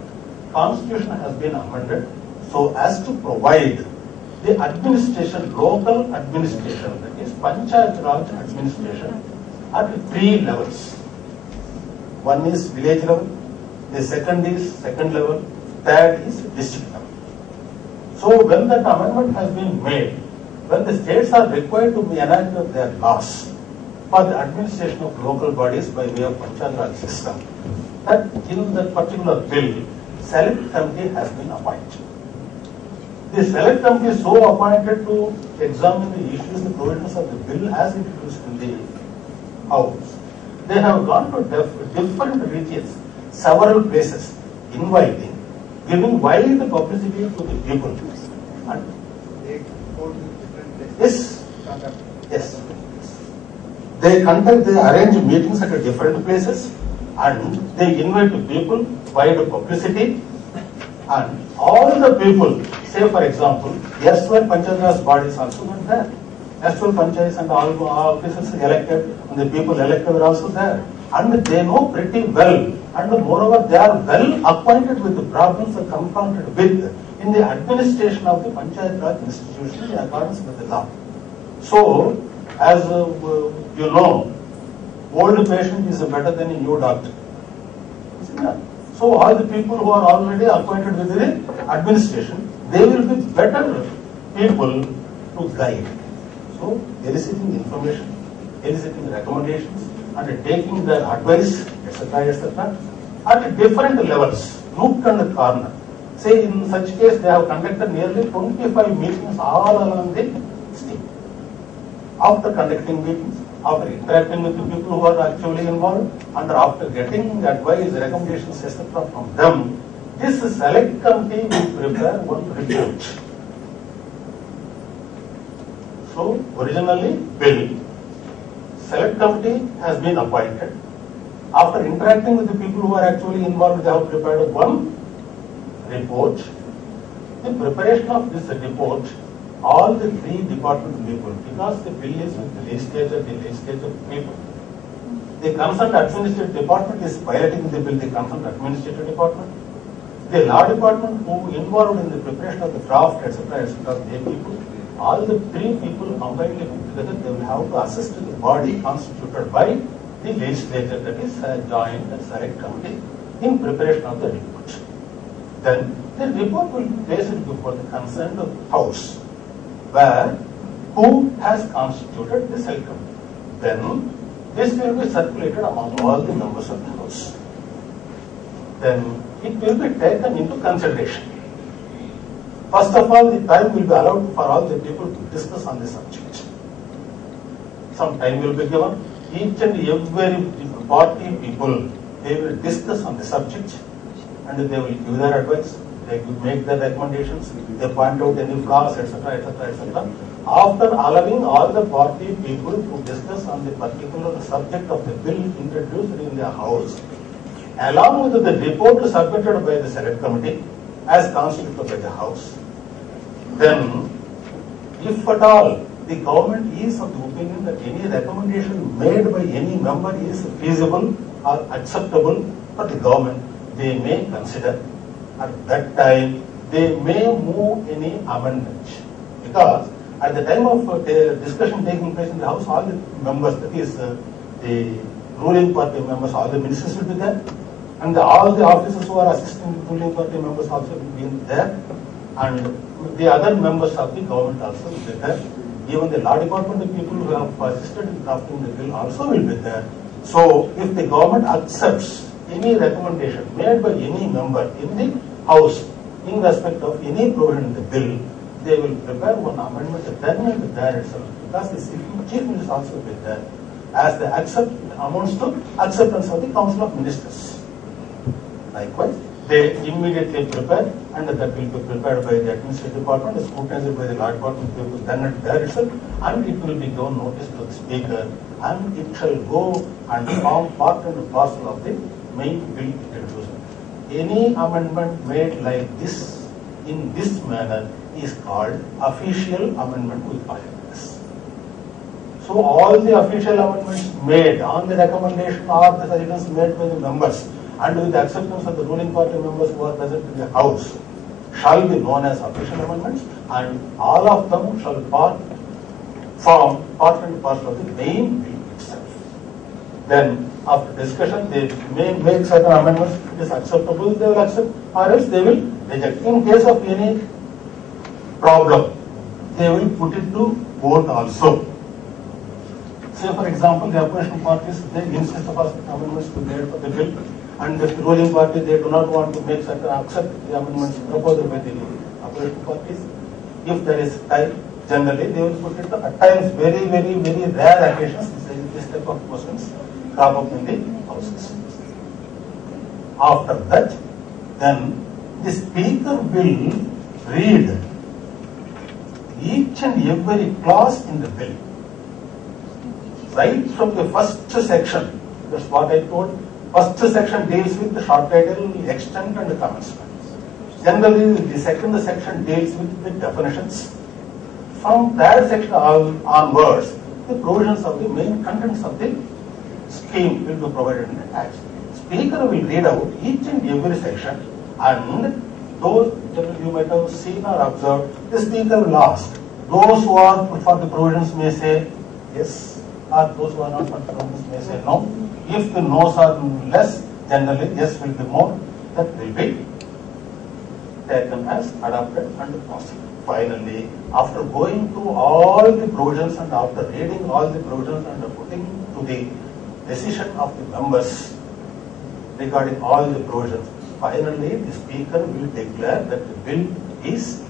Constitution has been amended so as to provide the administration, local administration, that is Panchayat Raj administration at 3 levels. One is village level, the second is second level, third is district level. So when that amendment has been made, when the states are required to enact their laws for the administration of local bodies by way of Panchayat Raj system, that in that particular bill, select committee has been appointed. The select committee is so appointed to examine the issues, the provisions of the bill as introduced in the House. They have gone to different regions, several places, inviting, giving wide publicity to the people. And They go to different places. yes. They arrange meetings at different places and they invite the people, wide publicity, And all the people, say for example, S12 Panchayat Raj bodies also were there. S12 Panchayats and all officers elected and the people elected were also there. And they know pretty well, and moreover they are well acquainted with the problems that are confronted with in the administration of the Panchayat Raj institution in accordance with the law. So, as you know, old patient is better than a new doctor. So all the people who are already acquainted with the administration, they will be better people to guide. So eliciting information, eliciting recommendations, and taking their advice, etc., at different levels, nook and corner. Say in such case, they have conducted nearly 25 meetings all along the state. After conducting meetings, after interacting with the people who are actually involved, and after getting advice, recommendations, etc. from them, this select committee will prepare one report. So, originally, bill, select committee has been appointed. After interacting with the people who are actually involved, they have prepared one report. The preparation of this report, all the three department people, because the bill is with the legislature people. The concerned administrative department is piloting the bill, the concerned administrative department. The law department who involved in the preparation of the draft, etc., they people, all the three people combinedly put together, they will have to assist the body constituted by the legislature, that is joint select committee, in preparation of the report. Then the report will be placed before the concerned house, where who has constituted the select committee. Then this will be circulated among all the members of the house. Then it will be taken into consideration. First of all, the time will be allowed for all the people to discuss on the subject. Some time will be given. Each and every party people, they will discuss on the subject and they will give their advice, they will make their recommendations, they point out any flaws, etc., etc., etc. After allowing all the party people to discuss on the particular subject of the bill introduced in the house, along with the report submitted by the select committee as constituted by the house, then if at all the government is of the opinion that any recommendation made by any member is feasible or acceptable for the government, they may consider. At that time, they may move any amendment. Because at the time of the discussion taking place in the House, all the members, that is the ruling party members, all the ministers will be there, and all the officers who are assisting the ruling party members also will be there, and the other members of the government also will be there. Even the law department, the people who have assisted in drafting the bill also will be there. So, if the government accepts any recommendation made by any member in the House in respect of any provision in the bill, they will prepare one amendment then and there itself, because the chief minister also will be there, as the amounts to acceptance of the Council of Ministers. Likewise, they immediately prepare, and that will be prepared by the administrative department, scrutinized by the law department people then and there itself, and it will be given notice to the speaker, and it shall go and form part and parcel of the main bill introduced. Any amendment made like this, in this manner, is called official amendment, we call it this. So all the official amendments made on the recommendation or the suggestions made by the members and with the acceptance of the ruling party members who are present in the House shall be known as official amendments, and all of them shall form part and parcel of the main bill itself. Then after discussion, they may make certain amendments. If it is acceptable, they will accept, or else they will reject. In case of any problem, they will put it to vote also. Say for example, the opposition parties, they insist upon amendments to be made for the bill, and the ruling party, they do not want to make certain, accept the amendments proposed by the opposition parties. If there is time, generally they will put it to, at times, very, very, very rare occasions, this type of questions come up in the houses. After that, then the speaker will read each and every clause in the bill, right from the first section. That's what I told. First section deals with the short title, extent and commencement. Generally, the second section deals with the definitions. From that section onwards, the provisions of the main contents of the scheme will be provided in the text. Speaker will read out each and every section, and those you might have seen or observed, the speaker will ask. Those who are for the provisions may say yes, or those who are not for the provisions may say no. If the no's are less, generally yes will be more. That will be taken as adopted and passed. Finally, after going through all the provisions and after reading all the provisions and putting to the decision of the members regarding all the provisions, finally the speaker will declare that the bill is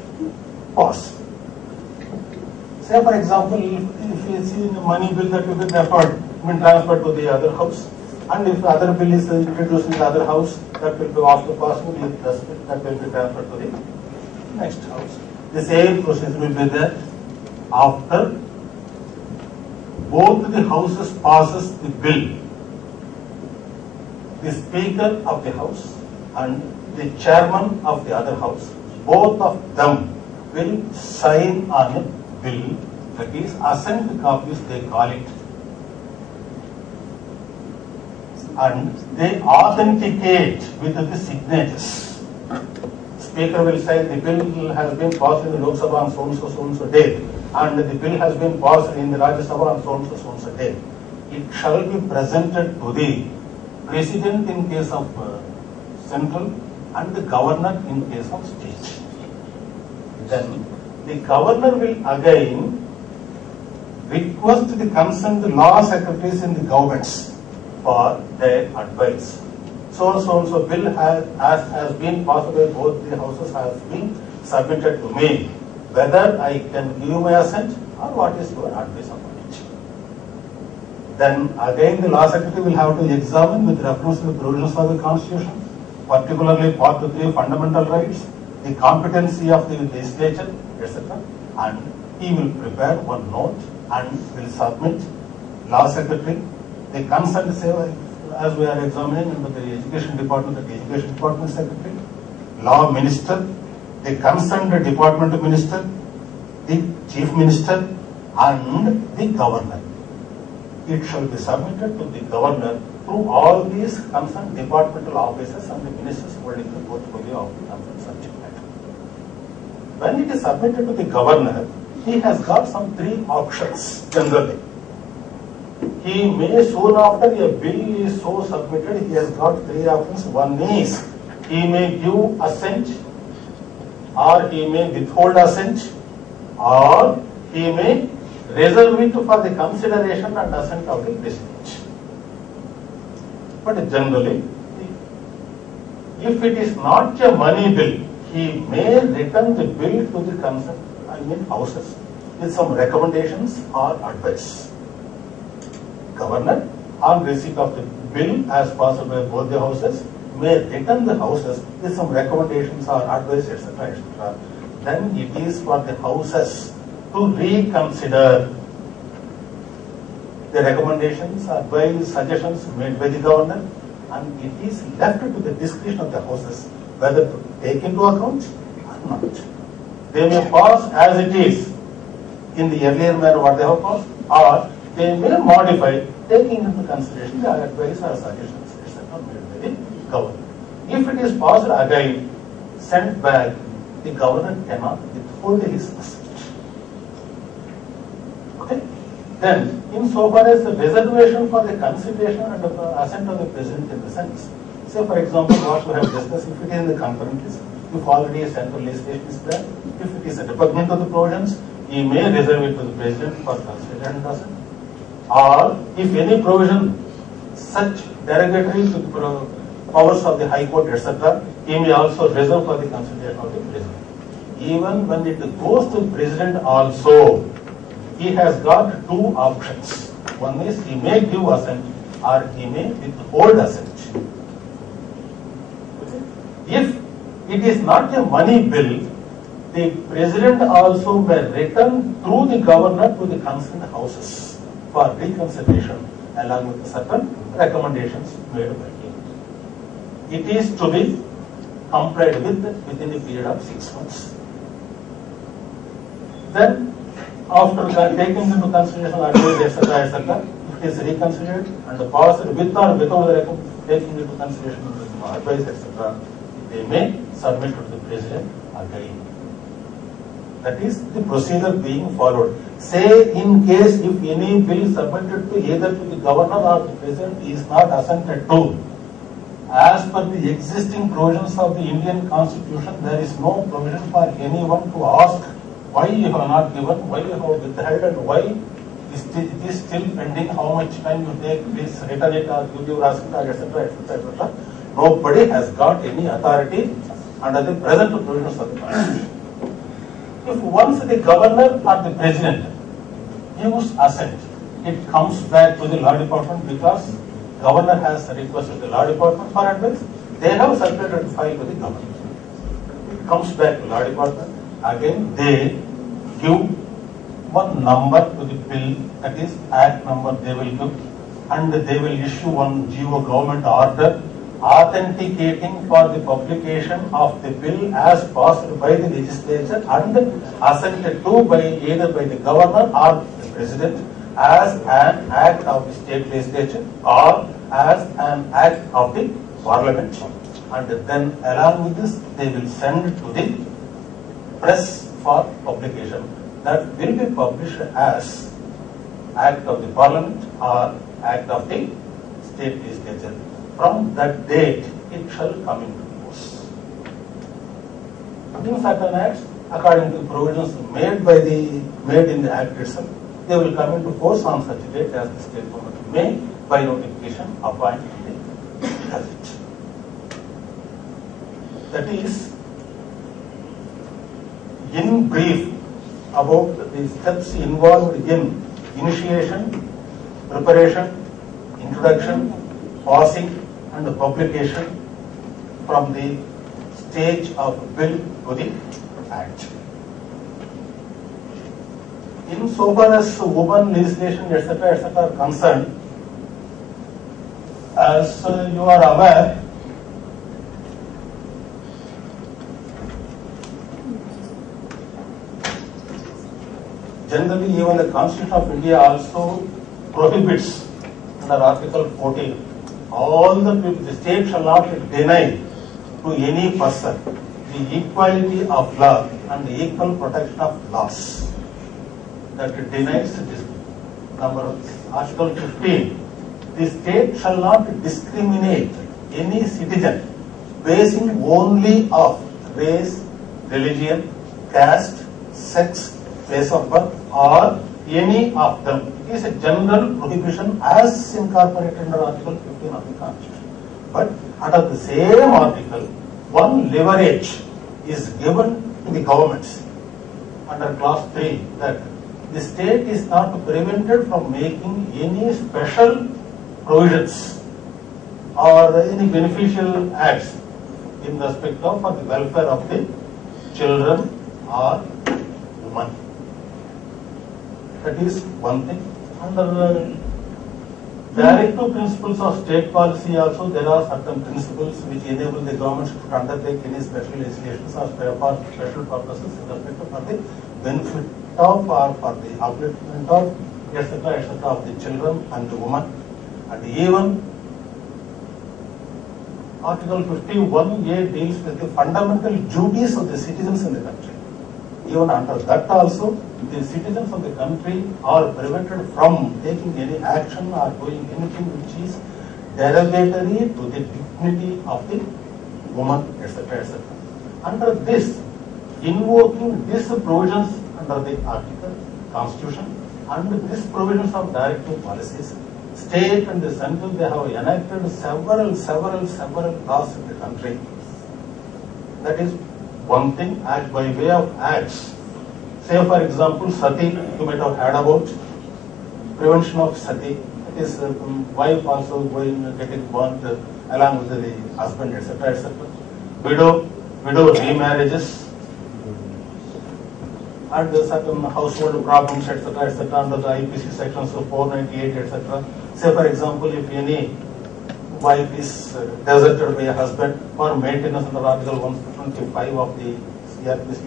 passed. Say for example, if you see the money bill that will be transferred to the other house, and if the other bill is introduced in the other house, that will be after passing, that will be transferred to the next house. The same procedure will be there after both the houses passes the bill. The speaker of the house and the chairman of the other house, both of them will sign on a bill, that is assent copies they call it, and they authenticate with the signatures. Speaker will say the bill has been passed in the Lok Sabha on so and so date, and the bill has been passed in the Rajya Sabha on so and so date. It shall be presented to the President in case of central and the Governor in case of state. Then the Governor will again request the concerned law secretaries in the governments for their advice. So and so bill has been passed by both the houses, has been submitted to me. Whether I can give my assent or what is your advice upon it. Then again the law secretary will have to examine with reference to the provisions of the constitution, particularly part 3 fundamental rights, the competency of the legislature, etc. And he will prepare one note and will submit. Law secretary, the concerned as we are examining under the education department, the education department secretary, law minister, the concerned department minister, the chief minister, and the governor. It shall be submitted to the governor through all these concerned departmental officers and the ministers holding the portfolio of the concerned subject matter. When it is submitted to the governor, he has got some 3 options generally. He may soon after a bill is so submitted, he has got 3 options. One is he may give assent, or he may withhold assent, or he may reserve it for the consideration and assent of the president. But generally, if it is not a money bill, he may return the bill to the concerned, houses with some recommendations or advice. Governor, on receipt of the bill as passed by both the houses, may return the houses with some recommendations or advice, etc., etc. Then it is for the houses to reconsider the recommendations, advice, suggestions made by the governor, and it is left to the discretion of the houses whether to take into account or not. They may pass as it is in the earlier manner what they have passed, or they may modify, taking into consideration the advice or suggestions, etc., made by the governor. If it is passed again, sent back, the governor cannot withhold his assent. Okay? Then, insofar as the reservation for the consideration and the assent of the president in the sense, say for example, what we have discussed, if it is in the concurrent list, if already a central legislation is there, if it is a repugnant to the provisions, he may reserve it to the president for consideration and assent. Or if any provision such derogatory to the powers of the High Court, etc., he may also reserve for the consideration of the president. Even when it goes to the president also, he has got 2 options. One is he may give assent or he may withhold assent. If it is not a money bill, the president also may return through the governor to the concerned houses for reconsideration along with certain recommendations made by him. It is to be complied with within a period of 6 months. Then, after taking into consideration advice, etc., if it is reconsidered and passed with or without taking into consideration advice, etc., they may submit to the president again. That is the procedure being followed. Say in case if any bill submitted to either to the governor or the president is not assented to, as per the existing provisions of the Indian Constitution, there is no provision for anyone to ask why you have not given, why you have withheld, and why it is still pending, how much time you take, please return it or give your asking, etc., etc., etc. Nobody has got any authority under the present provisions of the Constitution. If once the governor or the president gives assent, it comes back to the law department because governor has requested the law department for advice. They have circulated the file to the governor. It comes back to law department. Again, they give one number to the bill, that is act number they will give, and they will issue one GO government order authenticating for the publication of the bill as passed by the legislature and assented to by either by the governor or the president as an act of the state legislature or as an act of the parliament. And then along with this, they will send it to the press for publication. That will be published as act of the parliament or act of the state legislature. From that date, it shall come into force. In certain acts, according to provisions made in the act itself, they will come into force on such a date as the state government may, by notification, appoint the gazette. That is, in brief, about the steps involved in initiation, preparation, introduction, passing, and the publication from the stage of bill to the act. In so far as women legislation, etc., are concerned, as you are aware, generally even the Constitution of India also prohibits under Article 14 all the people, the state shall not deny to any person the equality of law and the equal protection of laws. That it denies this number. Article 15, the state shall not discriminate any citizen basing only of race, religion, caste, sex, place of birth, or any of them. It is a general prohibition as incorporated under Article 15 of the Constitution. But under the same article, one leverage is given to the governments under clause 3 that the state is not prevented from making any special provisions or any beneficial acts in respect of for the welfare of the children or women. That is one thing. Under the directive principles of state policy also, there are certain principles which enable the government to undertake any special legislations or for special purposes in respect of for the benefit of or for the upliftment of etc. of the children and the women. And even Article 51A deals with the fundamental duties of the citizens in the country. Even under that also, the citizens of the country are prevented from taking any action or doing anything which is derogatory to the dignity of the woman, etc., etc. Under this, invoking these provisions under the article, Constitution, and these provisions of directive policies, state and the central, they have enacted several laws in the country. That is one thing, act by way of acts. Say for example, sati, you might have heard about, prevention of sati. It is wife also going getting burnt along with the husband, etc., etc. Widow remarriages, and certain household problems, etc., under the IPC sections of 498, etc. Say for example, if any wife is deserted by a husband, or maintenance under Article 125 of the CRPC,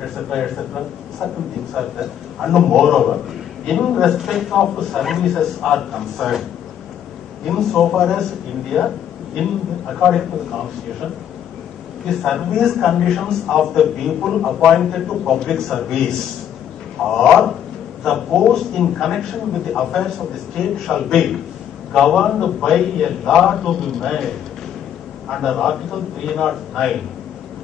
etc., certain things are there. And moreover, in respect of services are concerned, insofar as India, according to the Constitution, the service conditions of the people appointed to public service or the post in connection with the affairs of the state shall be governed by a law to be made under Article 309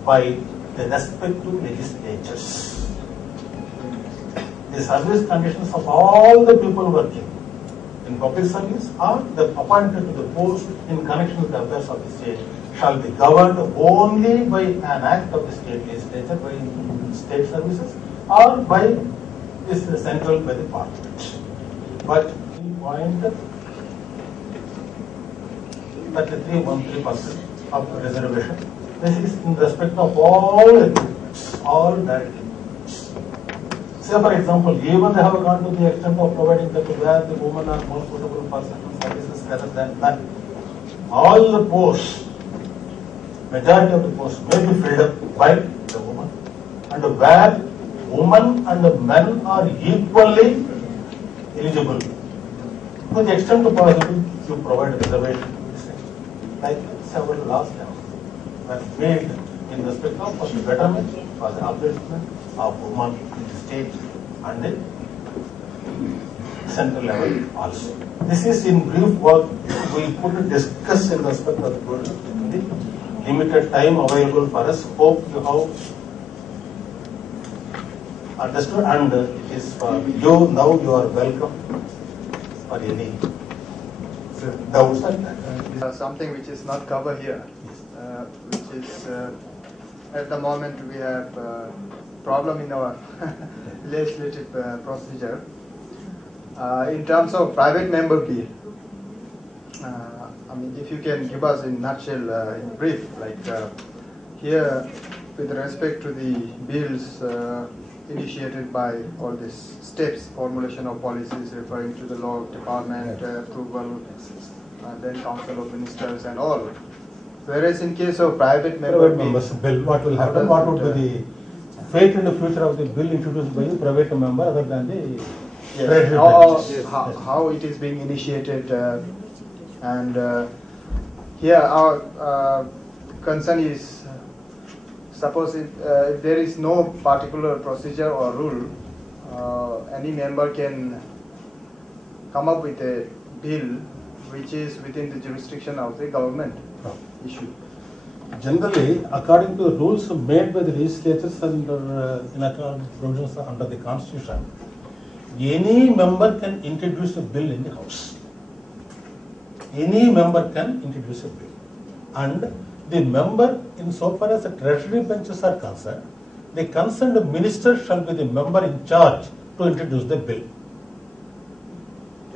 by the respective legislatures. The service conditions of all the people working in public service or the appointed to the post in connection with the affairs of the state shall be governed only by an act of the state legislature, by state services, or by this central by the parliament. But in point 33.13% of the reservation, this is in respect of all agreements, all direct agreements. Say for example, even they have gone to the extent of providing that where the women are more suitable for certain services rather than men. All the posts, majority of the posts may be filled up by the woman, and where women and men are equally eligible, to the extent possible, you provide a reservation. Like several laws were made in respect of for the betterment, for the upliftment of women in the state and the central level also. This is in brief what we could discuss in respect of the limited time available for us. Hope you have understood, and it is for you. Now you are welcome for any doubts and that. Something which is not covered here, which is at the moment we have problem in our legislative procedure. In terms of private member bill, I mean, if you can give us in nutshell, in brief, like here with respect to the bills initiated by all these steps, formulation of policies referring to the law department, approval, then council of ministers and all. Whereas in case of private members bill, what will happen? What would be the fate in the future of the bill introduced by the private member other than the how it is being initiated, and here our concern is, suppose if there is no particular procedure or rule, any member can come up with a bill which is within the jurisdiction of the government issue. Generally, according to the rules made by the legislatures under provisions under the Constitution, any member can introduce a bill in the House. Any member can introduce a bill. And the member, insofar as the treasury benches are concerned, the concerned minister shall be the member in charge to introduce the bill.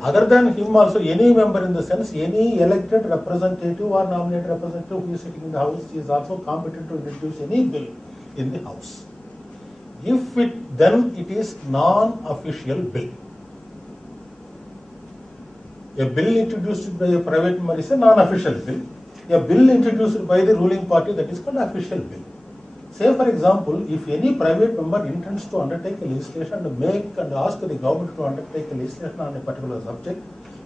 Other than him also, any member in the sense, any elected representative or nominated representative who is sitting in the House is also competent to introduce any bill in the House. If it, then it is non-official bill. A bill introduced by a private member is a non-official bill. A bill introduced by the ruling party, that is called official bill. Say for example, if any private member intends to undertake a legislation and make and ask the government to undertake a legislation on a particular subject,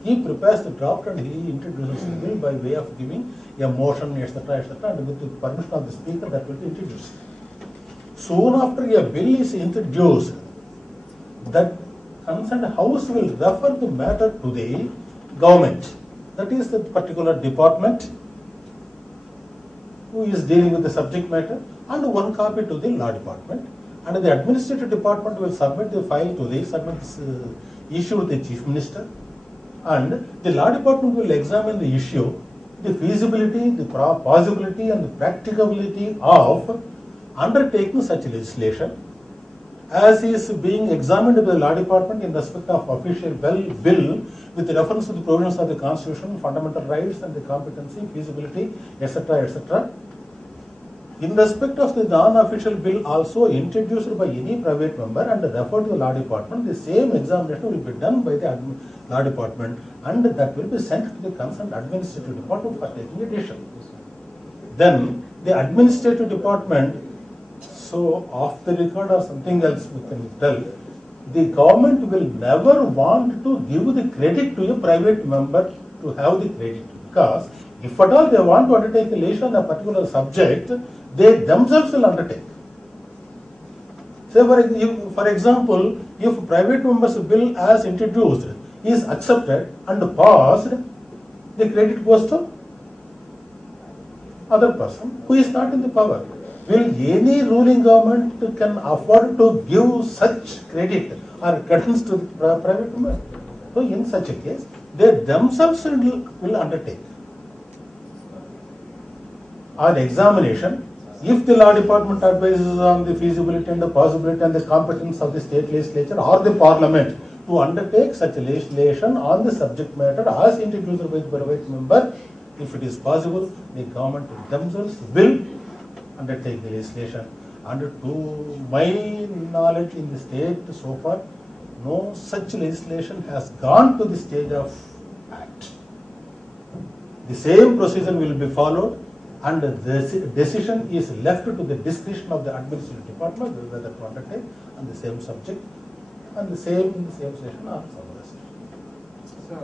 he prepares the draft and he introduces the bill by way of giving a motion, etc., and with the permission of the speaker that will be introduced. Soon after a bill is introduced, that concerned house will refer the matter to the government, that is the particular department who is dealing with the subject matter, and one copy to the law department, and the administrative department will submit the file to the issue to the chief minister, and the law department will examine the issue, the feasibility, the possibility and the practicability of undertaking such legislation as is being examined by the law department in respect of official bill with reference to the provisions of the Constitution, fundamental rights and the competency, feasibility, etc., etc. In respect of the non-official bill also introduced by any private member and referred to the law department, the same examination will be done by the law department and that will be sent to the concerned administrative department for taking a decision. Then the administrative department, so off the record or something else we can tell, the government will never want to give the credit to a private member to have the credit, because if at all they want to undertake a legislation on a particular subject, they themselves will undertake. Say for example, if private member's bill as introduced is accepted and passed, the credit goes to other person who is not in the power. Will any ruling government can afford to give such credit or credence to the private member? So in such a case, they themselves will undertake. On examination, if the law department advises on the feasibility and the possibility and the competence of the state legislature or the parliament to undertake such a legislation on the subject matter as introduced by the private member, if it is possible, the government themselves will undertake the legislation. And to my knowledge in the state so far, no such legislation has gone to the stage of act. The same procedure will be followed and the decision is left to the discretion of the administrative department whether to undertake on the same subject and the same session or some other session. So